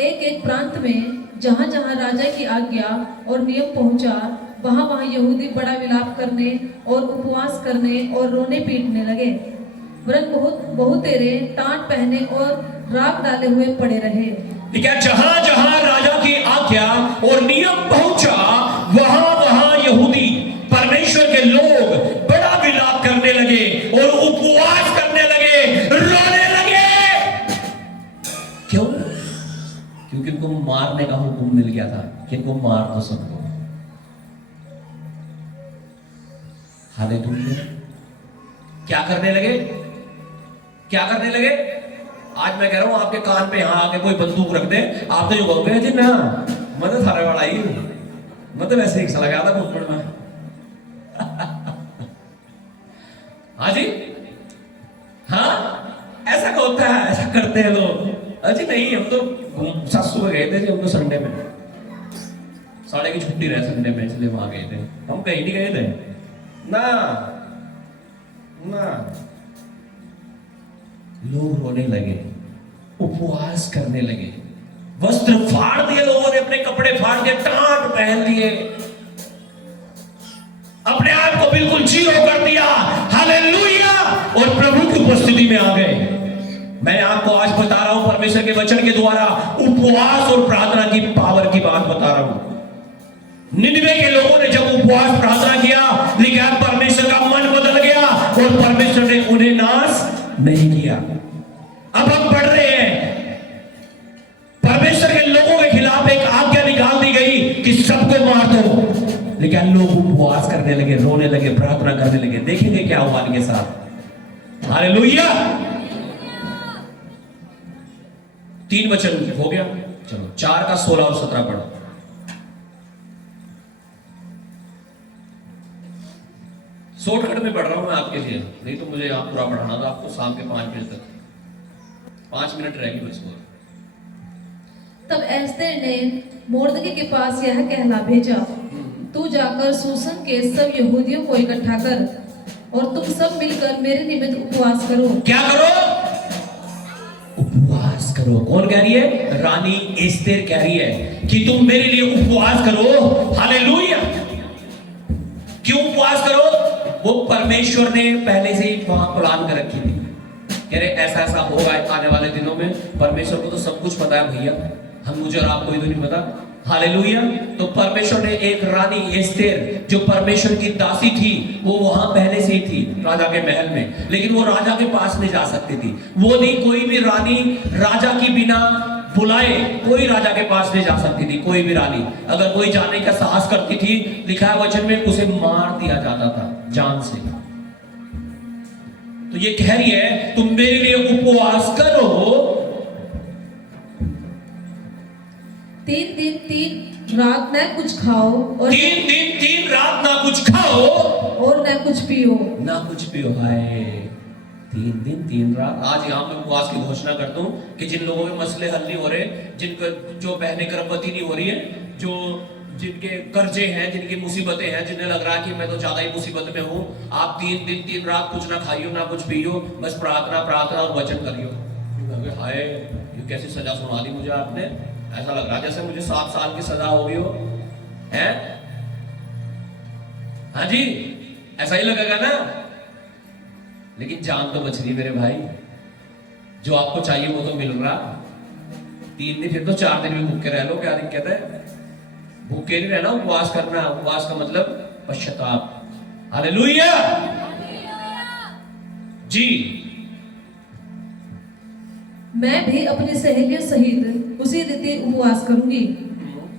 एक एक प्रांत में जहां जहां राजा की आज्ञा और नियम पहुंचा, वहां वहां यहूदी बड़ा विलाप करने और उपवास करने और रोने पीटने लगे। वरन बहुतेरे टाट पहने और राग डाले हुए पड़े रहे। जहां जहां राजा की आज्ञा और नियम पहुंचा, वहां वहां यहूदी परमेश्वर के लोग बड़ा विलाप करने लगे और उपवास करने लगे, रोने लगे। क्यों? क्योंकि उनको मारने का हुक्म मिल गया था कि इनको मार दो सबको। हालेलुया। क्या करने लगे? क्या करने लगे? आज मैं कह रहा हूं आपके कान पे यहां आके कोई बंदूक रख दे, आप तो जो कहोगे जी ना, मैं तो थारे वाला ही, मैं तो वैसे ही लगा था घूमने में। करते हैं लोग। अजी नहीं, हम तो सासू में गए थे जी, हम तो संडे में, साढ़े की छुट्टी रहे संडे में, इसलिए वहां गए थे। हम कहीं नहीं गए थे ना ना। लोग रोने लगे, उपवास करने लगे, वस्त्र फाड़ दिए लोगों ने, अपने कपड़े फाड़ के टाट पहन दिए, अपने आप को बिल्कुल जीरो कर दिया। हालेलुया! और प्रभु की उपस्थिति में आ गए। मैं आपको आज बता रहा हूं परमेश्वर के वचन के द्वारा उपवास और प्रार्थना की पावर की बात बता रहा हूं। निनवे के लोगों ने जब उपवास प्रार्थना किया, लेकिन परमेश्वर का मन बदल गया और परमेश्वर ने उन्हें नाश नहीं किया। अब हम पढ़ रहे हैं, परमेश्वर के लोगों के खिलाफ एक आज्ञा निकाल दी गई कि सबको मार दो, लेकिन लोग उपवास करने लगे, रोने लगे, प्रार्थना करने लगे। देखेंगे क्या हुआ इनके साथ। हालेलुया! 3 वचन हो गया, चलो 4 का 16 और 17 पढ़ो। शॉर्टकट में पढ़ रहा हूं मैं आपके लिए, नहीं तो मुझे आप पूरा पढ़ाना था आपको शाम के 5 बजे तक। 5 मिनट रहेगी बस और। तब एस्तेर ने मोर्दके के पास यह कहला भेजा, तू जाकर सूसन के सब यहूदियों को इकट्ठा कर और तुम सब मिलकर मेरे निमित्त उपवास करो। क्या करो? उपवास करो। कौन कह रही है? रानी एस्तेर कह रही है कि तुम मेरे लिए उपवास करो। हालेलुया! क्यों उपवास करो? वो परमेश्वर ने पहले से ही वहां प्लान कर रखी थी। कह रहे ऐसा ऐसा होगा आने वाले दिनों में। परमेश्वर को तो सब कुछ पता है भैया, हम मुझे और आपको ही तो नहीं पता। हालेलुया! तो परमेश्वर ने एक रानी एस्तेर जो परमेश्वर की दासी थी, वो वहां पहले से ही थी राजा के महल में, लेकिन वो राजा के पास नहीं जा सकती थी। वो नहीं, कोई भी रानी राजा की बिना बुलाए कोई राजा के पास नहीं जा सकती थी। कोई भी रानी अगर कोई जाने का साहस करती थी, लिखा है वचन में, उसे मार दिया जाता था जान से। तो ये कह रही है तुम मेरे लिए उपवास करो। 3 दिन 3 रात न कुछ खाओ और 3 दिन 3 रात ना कुछ खाओ और न कुछ पियो। ना कुछ पियो। हाय, 3 दिन 3 रात। आज यहां मैं उपवास की घोषणा करता हूं कि जिन लोगों के मसले हल नहीं हो रहे, जिनको जो बहनें गर्भवती नहीं हो रही है, जो जिनके कर्जे हैं, जिनकी मुसीबतें हैं, जिन्हें लग रहा है कि मैं तो ज्यादा ही मुसीबत में हूं, आप 3 दिन 3 रात कुछ ना खाइयो ना कुछ पियो, बस प्रार्थना प्रार्थना और वचन करियो। हाय, ये कैसी सजा सुना दी मुझे आपने। ऐसा लग रहा जैसे मुझे 7 साल की सजा हो गई हो, हैं? हाँ जी, ऐसा ही लगेगा ना। लेकिन जान तो बच रही मेरे भाई, जो आपको चाहिए वो तो मिल रहा। 3 दिन, फिर तो 4 दिन भी भूखे रह लो, क्या दिक्कत है? भूखे नहीं रहना, उपवास करना। उपवास का मतलब पश्चाताप। हालेलुया जी। मैं भी अपनी सहेलियों सहित उसी रीति उपवास करूंगी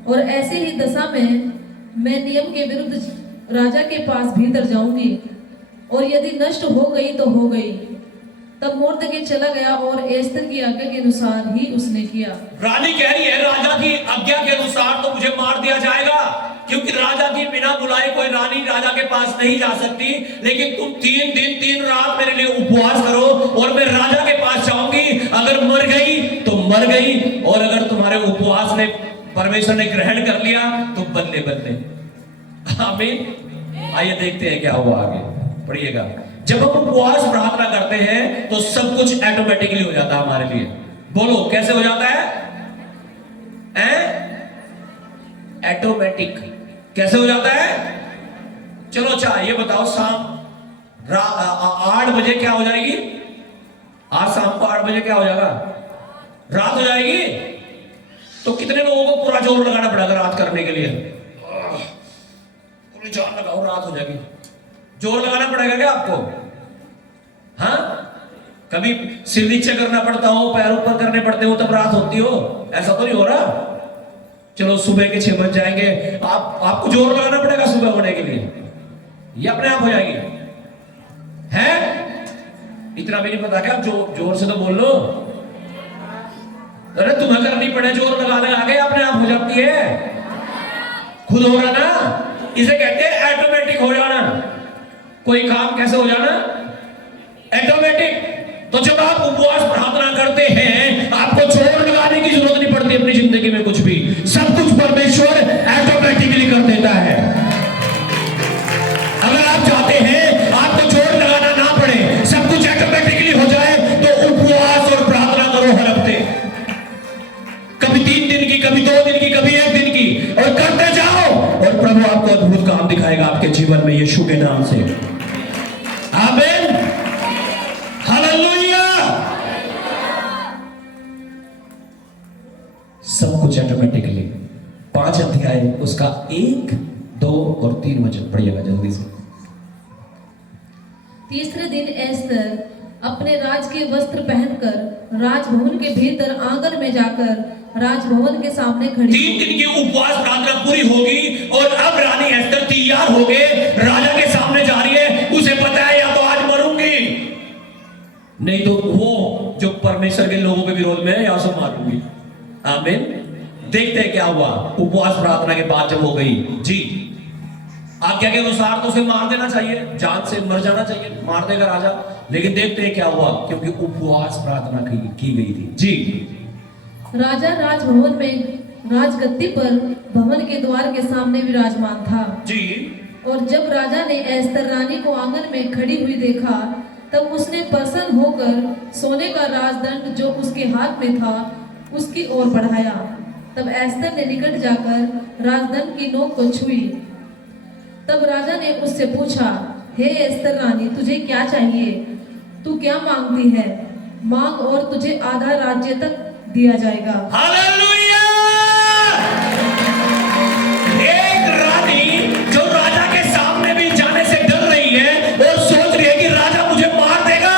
और ऐसे ही दशा में मैं नियम के विरुद्ध राजा के पास भीतर जाऊंगी, और यदि नष्ट हो गई तो हो गई। तब मोर्दके चला गया और एस्तर की आज्ञा के अनुसार ही उसने किया। रानी कह रही है राजा की आज्ञा के अनुसार तो मुझे मार दिया जाएगा, क्योंकि राजा की बिना बुलाए कोई रानी राजा के पास नहीं जा सकती। लेकिन तुम 3 दिन 3 रात मेरे लिए उपवास करो और मैं राजा के पास जाऊंगी। अगर मर गई तो मर गई, और अगर तुम्हारे उपवास ने परमेश्वर ने ग्रहण कर लिया तो बदले बदले। आमीन। आइए देखते हैं क्या हुआ आगे, पढ़िएगा। जब हम उपवास प्रार्थना करते हैं तो सब कुछ ऑटोमेटिकली हो जाता है हमारे लिए। बोलो कैसे हो जाता है? ऑटोमेटिक। कैसे हो जाता है? चलो अच्छा ये बताओ, शाम 8 बजे क्या हो जाएगी? आज शाम को 8 बजे क्या हो जाएगा? रात हो जाएगी। तो कितने लोगों को पूरा जोर लगाना पड़ेगा रात करने के लिए? पूरी जान लगाओ, रात हो जाएगी। जोर लगाना पड़ेगा क्या आपको? हाँ, कभी सिर नीचे करना पड़ता हो, पैर ऊपर करने पड़ते हो तब रात होती हो? ऐसा तो नहीं हो रहा। चलो सुबह के 6 बज जाएंगे, आपको जोर लगाना पड़ेगा सुबह होने के लिए, ये अपने आप हो जाएगी। है इतना भी नहीं पता क्या? जोर से तो बोल लो। अरे तुम्हें करनी पड़े, जोर लगा लगा के अपने आप हो जाती है, खुद हो रहा ना। इसे कहते हैं ऑटोमेटिक हो जाना। कोई काम कैसे हो जाना? ऑटोमेटिक। तो जब आप उपवास प्रार्थना करते हैं, आपको जोर लगाने की जरूरत नहीं पड़ती अपनी जिंदगी में कुछ भी, सब कुछ परमेश्वर ऑटोमेटिकली कर देता है। अगर आप चाहते हैं आपको जोर लगाना ना पड़े, सब कुछ ऑटोमेटिकली हो जाए, तो उपवास और प्रार्थना करो हर हफ्ते, कभी 3 दिन की, कभी 2 दिन की, कभी 1 दिन की, और करते जाओ, और प्रभु आपको अद्भुत काम दिखाएगा आपके जीवन में, यीशु के नाम से। आमीन, हालेलुया। सब कुछ ऑटोमेटिकली। 5 अध्याय उसका 1, 2 और 3 वचन पढ़िएगा जल्दी से। तीसरे दिन एस्तर अपने राज के वस्त्र पहनकर राजभवन के भीतर आंगन में जाकर राजभवन के सामने खड़ी। 3 दिन की उपवास प्रार्थना पूरी होगी और अब रानी एस्तर तैयार हो गए, राजा के सामने जा रही है। उसे पता है या तो आज मरूंगी, नहीं तो वो जो परमेश्वर के लोगों के विरोध में है या उसे मारूंगी। आमीन। देखते हैं क्या हुआ उपवास प्रार्थना के बाद जब हो गई जी, आज्ञा के अनुसार तो उसे मार देना चाहिए, जान से मर जाना चाहिए, मार देगा राजा, लेकिन देखते हैं क्या हुआ, क्योंकि उपवास प्रार्थना की गई थी जी। राजा राजभवन में राजगद्दी पर भवन के द्वार के सामने विराजमान था जी। और जब राजा ने एस्तर रानी को आंगन में खड़ी हुई देखा, तब उसने प्रसन्न होकर सोने का राजदंड जो उसके हाथ में था उसकी ओर बढ़ाया। तब एस्तर ने निकट जाकर राजदंड की नोक को छुई। तब राजा ने उससे पूछा, हे एस्तर रानी, तुझे क्या चाहिए? तू क्या मांगती है? मांग और तुझे आधा राज्य तक दिया जाएगा। हालेलुया। एक रानी जो राजा के सामने भी जाने से डर रही है और सोच रही है कि राजा मुझे मार देगा,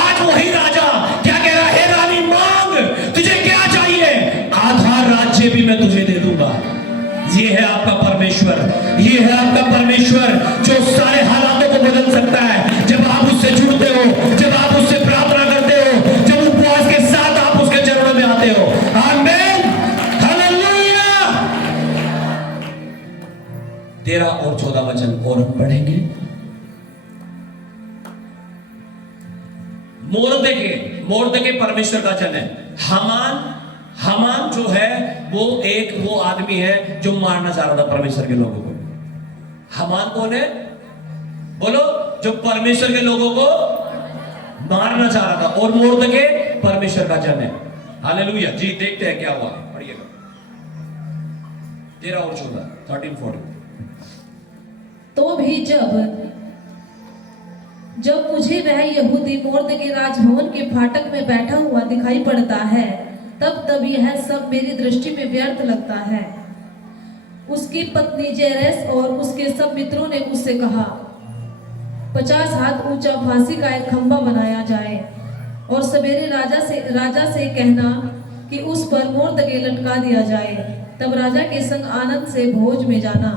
आज वही राजा क्या कह रहा है, रानी मांग, तुझे क्या चाहिए? आधा राज्य भी मैं तुझे दे दूंगा। ये है आपका परमेश्वर, ये है आपका परमेश्वर जो सारे हालातों को बदल सकता है। जब आप उससे जुड़ते हो, जब आप उससे प्रार्थना करते हो, जब उपवास के साथ आप उसके चरणों में आते हो। आमीन, हालेलुया। 13 और 14 वचन और पढ़ेंगे। मोर्दके परमेश्वर का जन है। हामान जो है वो आदमी है जो मारना चाह रहा था परमेश्वर के लोगों को। हामान कौन है? बोलो, जो परमेश्वर के लोगों को मारना चाह रहा था, और मोर्दके परमेश्वर का जन है। हालेलुया जी। देखते हैं क्या हुआ, पढ़िएगा 13 और 14, 13, 14। तो भी जब मुझे वह यहूदी मोर्दके राजभवन के फाटक में बैठा हुआ दिखाई पड़ता है, तब यह सब मेरी दृष्टि में व्यर्थ लगता है। उसकी पत्नी जेरेस और उसके सब मित्रों ने उससे कहा, 50 हाथ ऊंचा फांसी का एक खंभा बनाया जाए और सवेरे राजा से कहना कि उस पर मोर्दके लटका दिया जाए। तब राजा के संग आनंद से भोज में जाना।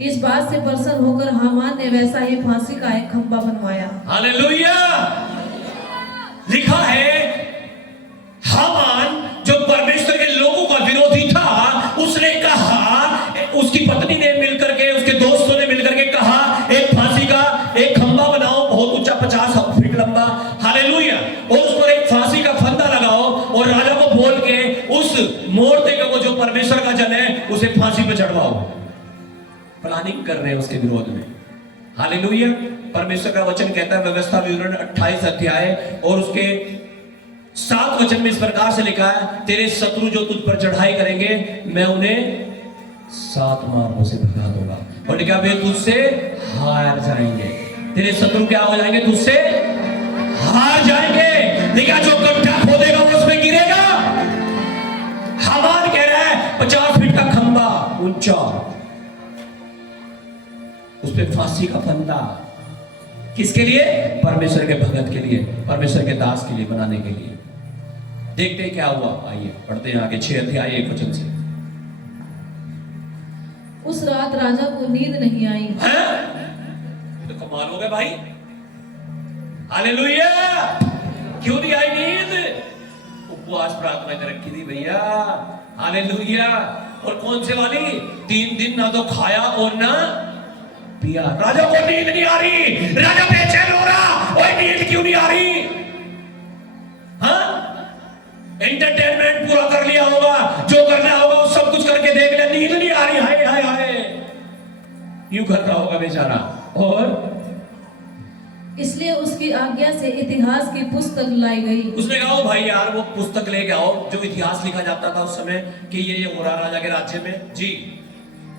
इस बात से प्रसन्न होकर हामान ने वैसा ही फांसी का एक खंभा बनवाया। हालेलुया। लिखा है हामान जो परमेश्वर के लोगों का विरोधी था, उसने कहा, उसकी पत्नी ने मिलकर के, उसके दोस्तों ने मिलकर के कहा, एक फांसी का एक खंभा बनाओ, बहुत ऊंचा 50 फीट लंबा। हालेलुया। और उस पर एक फांसी का फंदा लगाओ और राजा को बोल के उस मोर्दके को जो परमेश्वर का जन है उसे फांसी पे चढ़वाओ। प्लानिंग कर रहे हैं उसके विरोध में। हालेलुया। परमेश्वर का वचन कहता है, व्यवस्था विवरण 28 अध्याय और उसके 7 वचन में इस प्रकार से लिखा है, तेरे शत्रु जो तुझ पर चढ़ाई करेंगे, मैं उन्हें 7 मार्गों से भगा दूंगा। और लिखा, वे तुझसे हार जाएंगे। तेरे शत्रु क्या हो जाएंगे? तुझसे हार जाएंगे। लिखा, जो गड्ढा खोदेगा वो उसमें गिरेगा। हामान कह रहा है 50 फीट का खंभा ऊंचा, उस पे फांसी का फंदा। किसके लिए? परमेश्वर के भगत के लिए, परमेश्वर के दास के लिए बनाने के लिए। देखते हैं क्या हुआ। आइए पढ़ते हैं आगे 6 अध्याय 1 वचन से। उस रात राजा को नींद नहीं आई। तो कमाल हो गया भाई। हालेलुया। क्यों नहीं आई नींद? उपवास प्रार्थना कर रखी थी भैया। हालेलुया। और कौन से वाली? 3 दिन ना तो खाया और ना पिया। राजा को नींद नहीं आ रही, राजा बेचैन हो रहा। ओए नींद क्यों नहीं आ रही? एंटरटेनमेंट पूरा कर लिया होगा, जो करना होगा वो सब कुछ करके देख लिया, नींद नहीं आ रही, हाय हाय हाय यूं कर रहा होगा बेचारा। और इसलिए उसकी आज्ञा से इतिहास की पुस्तक लाई गई। उसने कहा ओ भाई यार वो पुस्तक लेके आओ जो इतिहास लिखा जाता था उस समय कि ये हो रहा राजा के राज्य में जी।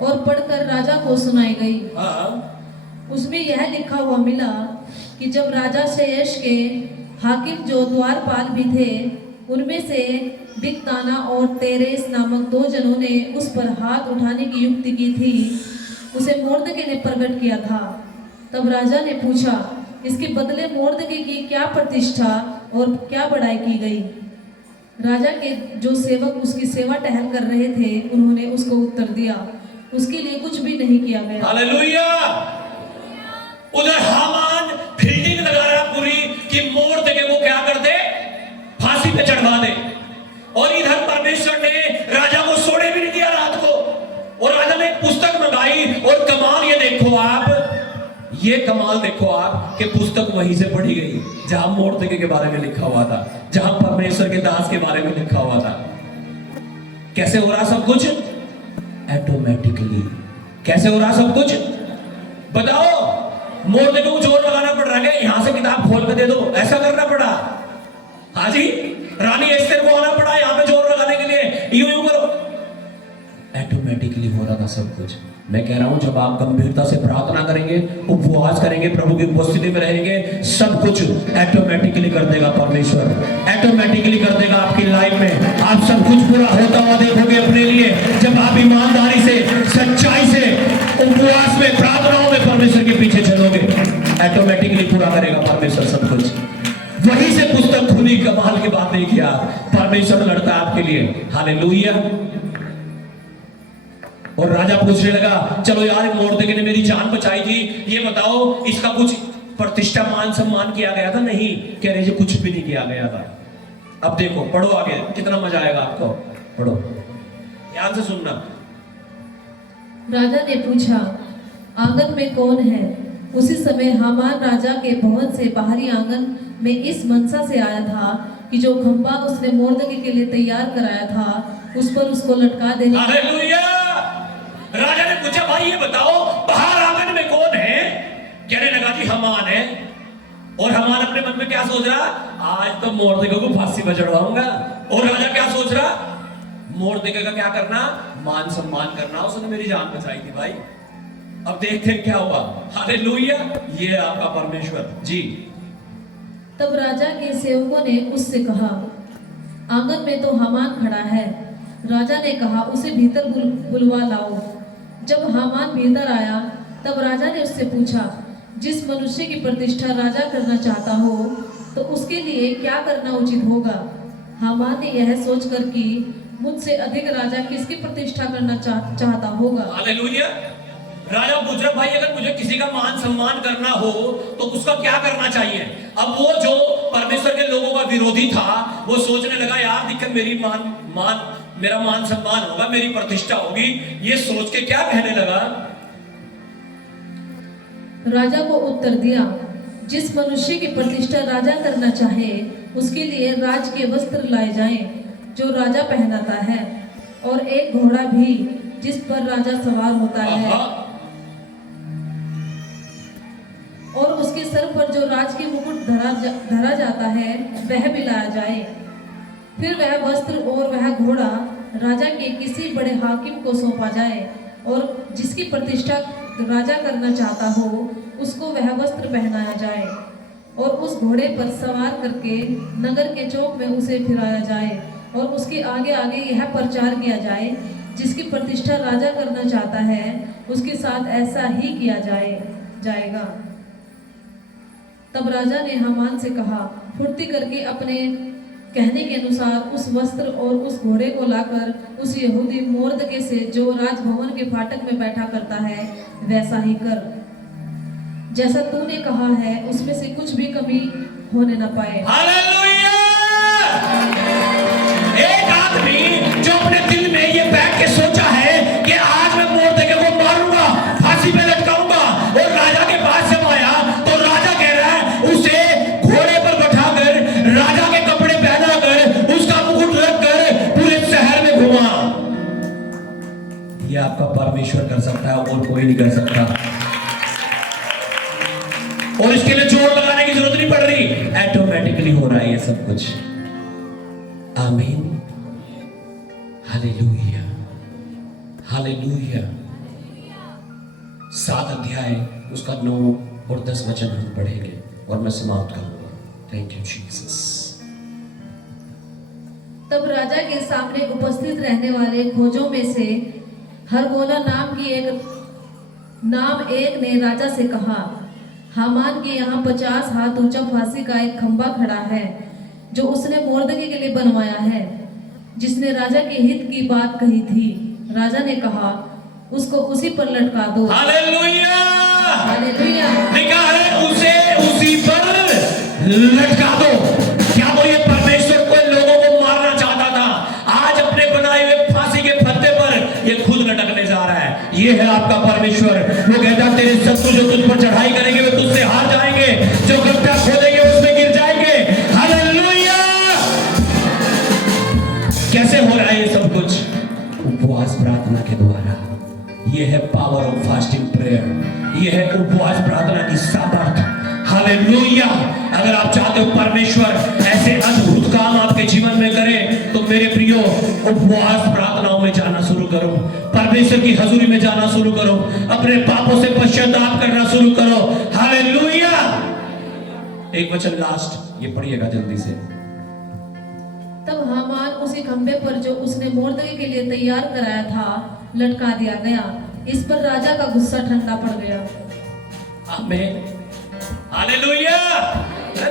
और पढ़कर राजा को सुनाई गई। हाँ उसमें यह लिखा हुआ मिला कि जब राजा शेष के हाकिम जो द्वारपाल भी थे, उनमें से बिकताना और तेरेस नामक 2 जनों ने उस पर हाथ उठाने की युक्ति की थी, उसे मोर्दके ने प्रकट किया था। तब राजा ने पूछा, इसके बदले मोर्दके की क्या प्रतिष्ठा और क्या बड़ाई की गई? राजा के जो सेवक उसकी सेवा टहल कर रहे थे, उन्होंने उसको उत्तर दिया, उसके लिए कुछ भी नहीं किया गया। हालेलुया। उधर हामान फील्डिंग लगा रहा पूरी कि मोर्दके को क्या कर दे, फांसी पे चढ़वा दे। और इधर परमेश्वर ने राजा को सोने भी नहीं दिया रात को, और राजा ने एक पुस्तक मंगाई। और कमाल ये देखो आप, ये कमाल देखो आप कि पुस्तक वहीं से पढ़ी गई जहां मोर्दके के बारे में लिखा हुआ था, जहां परमेश्वर के दास के बारे में लिखा हुआ था। कैसे हो रहा सब कुछ? ऑटोमेटिकली। कैसे हो रहा सब कुछ बताओ? मोर्दके को जोर लगाना पड़ रहा है, यहां से किताब खोल के दे दो, ऐसा करना पड़ा? हाँ जी, रानी एस्तेर को आना पड़ा यहां पे जोर लगाने के लिए, यूं यूं करो। ऑटोमेटिकली हो रहा था सब कुछ। मैं कह रहा हूं जब आप गंभीरता से प्रार्थना करेंगे, उपवास करेंगे, प्रभु की उपस्थिति में रहेंगे, सब कुछ ऑटोमेटिकली कर देगा परमेश्वर, ऑटोमेटिकली कर देगा आपकी लाइफ में। आप सब कुछ पूरा होता हुआ देखोगे अपने लिए, जब आप ईमानदारी से, सच्चाई से, उपवास में, प्रार्थनाओं में परमेश्वर के पीछे चलोगे, ऑटोमेटिकली पूरा करेगा परमेश्वर सब कुछ। वहीं से पुस्तक खुली, कमाल की बात नहीं किया, परमेश्वर लड़ता आपके लिए। हालेलुया। और राजा पूछने लगा, चलो यार मोर्दके ने मेरी जान बचाई थी, ये बताओ इसका कुछ प्रतिष्ठा मान सम्मान किया गया था? नहीं, कह रहे कुछ भी नहीं किया गया था। अब देखो, पढ़ो आगे, कितना मजा आएगा आपको, पढ़ो, ध्यान से सुनना। राजा ने पूछा, आंगन में कौन है? उसी समय हामान राजा के भवन से बाहरी आंगन में इस मनसा से आया था कि जो खंबा उसने मोर्दके के लिए तैयार कराया था, उस पर उसको लटका देने। हालेलुया। राजा ने पूछा, भाई ये बताओ बाहर आंगन में कौन है? कहने लगा जी हामान है। और हामान अपने मन में क्या सोच रहा? आज तो मोर्दके को फांसी पर चढ़वाऊंगा। और राजा क्या सोच रहा? मोर्दके का क्या करना? मान सम्मान करना। उसने मेरी जान बचाई थी भाई। अब देखते हैं क्या हुआ। हालेलुया। ये आपका परमेश्वर जी। तब राजा के सेवकों ने उससे कहा, आंगन में तो हामान खड़ा है। राजा ने कहा, उसे भीतर बुलवा लाओ। जब हामान भीतर आया, तब राजा ने उससे पूछा, जिस मनुष्य की प्रतिष्ठा राजा करना चाहता हो, तो उसके लिए क्या करना उचित होगा? हामान ने यह सोचकर कि मुझसे अधिक राजा किसकी प्रतिष्ठा करना चाहता होगा। हालेलुया। राजा पूछ रहा, भाई अगर मुझे किसी का मान सम्मान करना हो तो उसका क्या करना चाहिए? अब वो जो परमेश्वर के लोगों का विरोधी था, वो सोचने लगा, यार दिक्कत मेरा मान सम्मान होगा, मेरी प्रतिष्ठा होगी। ये सोच के क्या कहने लगा? राजा को उत्तर दिया, जिस मनुष्य की प्रतिष्ठा राजा करना चाहे, उसके लिए राज के वस्त्र लाए जाएं, जो राजा पहनाता है, और एक घोड़ा भी जिस पर राजा सवार होता है, और उसके सर पर जो राज के मुकुट धरा जाता है, वह भी लाया जाए। फिर वह वस्त्र और वह घोड़ा राजा के किसी बड़े हाकिम को सौंपा जाए, और जिसकी प्रतिष्ठा राजा करना चाहता हो, उसको वह वस्त्र पहनाया जाए, और उस घोड़े पर सवार करके नगर के चौक में उसे फिराया जाए, और उसके आगे आगे यह प्रचार किया जाए, जिसकी प्रतिष्ठा राजा करना चाहता है, उसके साथ ऐसा ही किया जाएगा। तब राजा ने हामान से कहा, फुर्ती करके अपने कहने के अनुसार उस वस्त्र और उस घोड़े को लाकर उस यहूदी मोर्दके से, जो राजभवन के फाटक में बैठा करता है, वैसा ही कर, जैसा तूने कहा है, उसमें से कुछ भी कमी होने न पाए। हालेलुया। एक आदमी जो अपने दिल में ये बैठ के सोचा है कि आज मैं मोर्दके को मारूंगा, फांसी पे लटकाऊंगा, और राजा के पास जब आया तो राजा कह रहा है उसे घोड़े पर बैठाकर, राजा के कपड़े पहनाकर, उसका मुकुट आपका परमेश्वर कर सकता है और कोई नहीं कर सकता। और इसके लिए जोर लगाने की जरूरत नहीं पड़ रही, ऑटोमेटिकली हो रहा है ये सब कुछ। आमीन, हालेलुया, हालेलुया। 7 अध्याय उसका 9 और 10 वचन हम पढ़ेंगे और मैं समाप्त करूंगा। Thank you Jesus. तब राजा के सामने उपस्थित रहने वाले खोजों में से हरगोला नाम एक ने राजा से कहा, हामान के यहाँ 50 हाथ ऊंचा फांसी का एक खंबा खड़ा है, जो उसने मोर्दकी के लिए बनवाया है, जिसने राजा के हित की बात कही थी। राजा ने कहा, उसको उसी पर लटका दो। Hallelujah, hallelujah. लिखा है उसे उसी पर लटका दो। क्या वो ये परमेश्वर को लोगों को मारना चाहता था? आज अपने बनाए हुए फांसी के फंदे पर ये खुद लटकने जा रहा है। ये है आपका परमेश्वर। वो कहता है तेरे शत्रु जो तुझ पर चढ़ाई करेंगे वे तुझसे हार जाएंगे, जो गड्ढा खोदेंगे उसमें गिर जाएंगे। हालेलुया। कैसे हो रहा है ये सब कुछ? उपवास प्रार्थना के द्वारा। ये है पावर ऑफ फास्टिंग प्रेयर। ये है उपवास प्रार्थना की सामर्थ। हालेलुया। अगर आप चाहते हो परमेश्वर ऐसे अद्भुत काम आपके जीवन में करे, तो मेरे प्रियो उपवास प्रार्थनाओं में जाना शुरू करो, परमेश्वर की हजूरी में जाना शुरू करो, अपने पापों से पश्चाताप करना शुरू करो। हालेलुया। एक वचन लास्ट, ये पढ़िएगा जल्दी से। तब हामान उसी खंबे पर जो उसने मोर्दकी के लिए तैयार कराया था लटका दिया गया। इस पर राजा का गुस्सा ठंडा पड़ गया। आमीन, हालेलुया।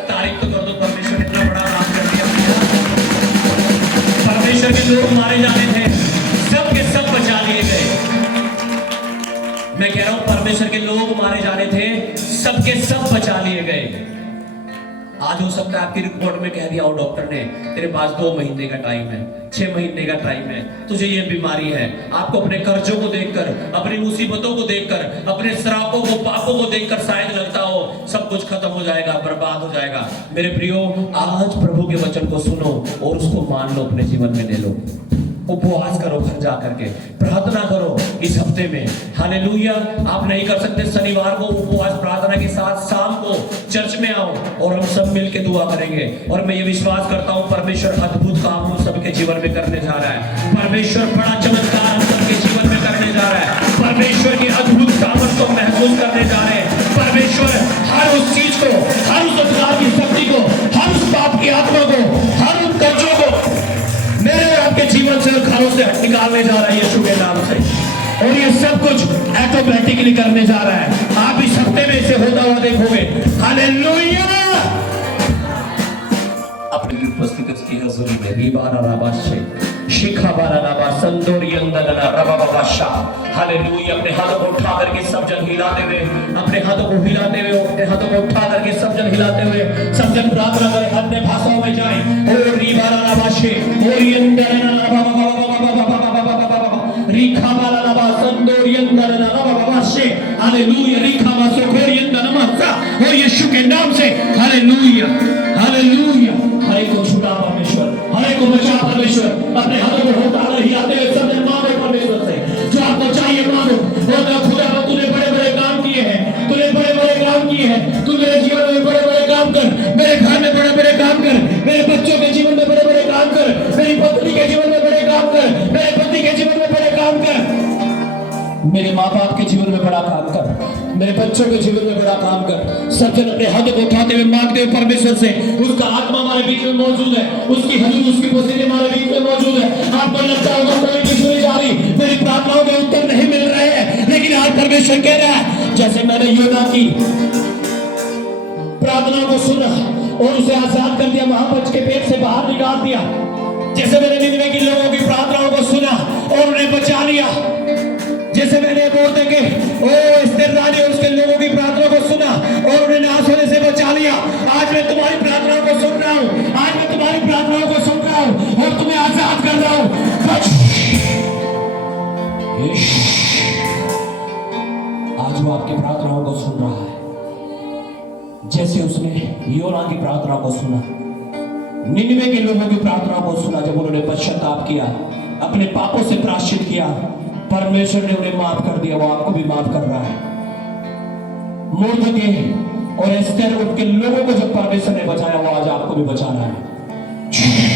तारीफ तो कर दो, परमेश्वर ने इतना बड़ा काम कर दिया। परमेश्वर के लोग मारे जाने थे, सब के सब बचा लिए गए। मैं कह रहा हूं परमेश्वर के लोग मारे जाने थे, सब के सब बचा लिए गए। आज हो सकता है आपकी रिपोर्ट में कह दिया हो डॉक्टर ने, तेरे पास 2 महीने का टाइम है, 6 महीने का टाइम है, तुझे ये बीमारी है। आपको अपने कर्जों को देखकर, अपनी मुसीबतों को देखकर, अपने श्रापों को, पापों को देखकर शायद लगता हो सब कुछ खत्म हो जाएगा, बर्बाद हो जाएगा। मेरे प्रियो, आज प्रभु के वचन को सुनो और उसको मान लो, अपने जीवन में ले लो। उपवास करो, घर जा करके प्रार्थना करो इस हफ्ते में। हालेलुया। आप नहीं कर सकते शनिवार को उपवास प्रार्थना के साथ शाम को चर्च में आओ और हम सब मिलके दुआ करेंगे। और मैं ये विश्वास करता हूँ परमेश्वर अद्भुत काम हम सबके जीवन में करने जा रहा है। परमेश्वर बड़ा चमत्कार हम सबके जीवन में करने जा रहा है। परमेश्वर की अद्भुत सामर्थ को महसूस करने जा रहे हैं। परमेश्वर हर उस चीज को, हर उस अधिकार की शक्ति को, हर उस पाप की आत्मा को, हर उन कर्जों को मेरे और आपके जीवन से और घरों से निकालने जा रहा है यीशु के नाम से। और ये सब कुछ ऑटोमेटिकली करने जा रहा है। आप इस हफ्ते में इसे होता हुआ देखोगे। हालेलुया। अपनी उपस्थिति की हजूरी में रीबारा राबाशे शिखाबारा राबा संदोरियंदना रबाबाशा। हालेलुया। अपने हाथों को उठा करके सब जन हिलाते हुए, अपने हाथों को हिलाते हुए, अपने हाथों को उठा करके सब जन हिलाते हुए सब जन प्रार्थना करें, अन्य भाषाओं में जाएं। ओ रीबारा राबाशे ओरियंदना रिखाबारा राबा संदोरियंदना रबाबाशे। हालेलुया। रिखाबा सोखोरियंदना मस्सा। और यीशु के नाम से हालेलुया, हालेलुया। हरे को छुड़ा परमेश्वर, हरे को बचा परमेश्वर। अपने हाथों को उठा कर हिलाते हुए सब जन मांगो परमेश्वर से जो आपको चाहिए मांगो। और खुदा तूने बड़े बड़े काम किए हैं, तूने बड़े बड़े काम किए हैं, तू मेरे जीवन में बड़े बड़े काम कर, मेरे घर में बड़े बड़े काम कर, मेरे बच्चों के जीवन में बड़े बड़े काम कर, मेरी पत्नी के जीवन में बड़े काम कर, मेरे पति के जीवन में बड़े काम कर, मेरे माँ बाप के जीवन में बड़ा काम कर, मेरे बच्चों के जीवन में बड़ा काम कर। सब जन अपने हाथों को उठाते हुए मांगते हुए परमेश्वर से। उसका आत्मा हमारे बीच में मौजूद है, उसकी हजूर, उसकी उपस्थिति हमारे बीच में मौजूद है। आपको लगता होगा कोई नहीं सुनी जा रही, मेरी प्रार्थनाओं के उत्तर नहीं मिल रहे हैं, लेकिन आज परमेश्वर कह रहा है जैसे मैंने योना की प्रार्थना को सुना और उसे आजाद कर दिया, महाबच के पेट से बाहर निकाल दिया, जैसे मैंने निनवे के लोगों की प्रार्थनाओं को सुना और उन्हें बचा लिया, जैसे मैंने बोलते के एस्तेर रानी और उसके लोगों की प्रार्थना को सुना और उन्हें नाश होने से बचा लिया, आज मैं तुम्हारी प्रार्थनाओं को सुन रहा हूँ, आज मैं तुम्हारी प्रार्थनाओं को सुन रहा हूँ और तुम्हें आजाद कर रहा हूँ। आज वो आपकी प्रार्थनाओं को सुन रहा है, जैसे उसने योना की प्रार्थना को सुना, निनवे के लोगों की प्रार्थना को सुना, जब उन्होंने पश्चाताप किया, अपने पापों से प्रायश्चित किया, परमेश्वर ने उन्हें माफ कर दिया, वो आपको भी माफ कर रहा है। मुर्दके और एस्तर उनके लोगों को जब परमेश्वर ने बचाया, वो आज आपको भी बचा रहा है।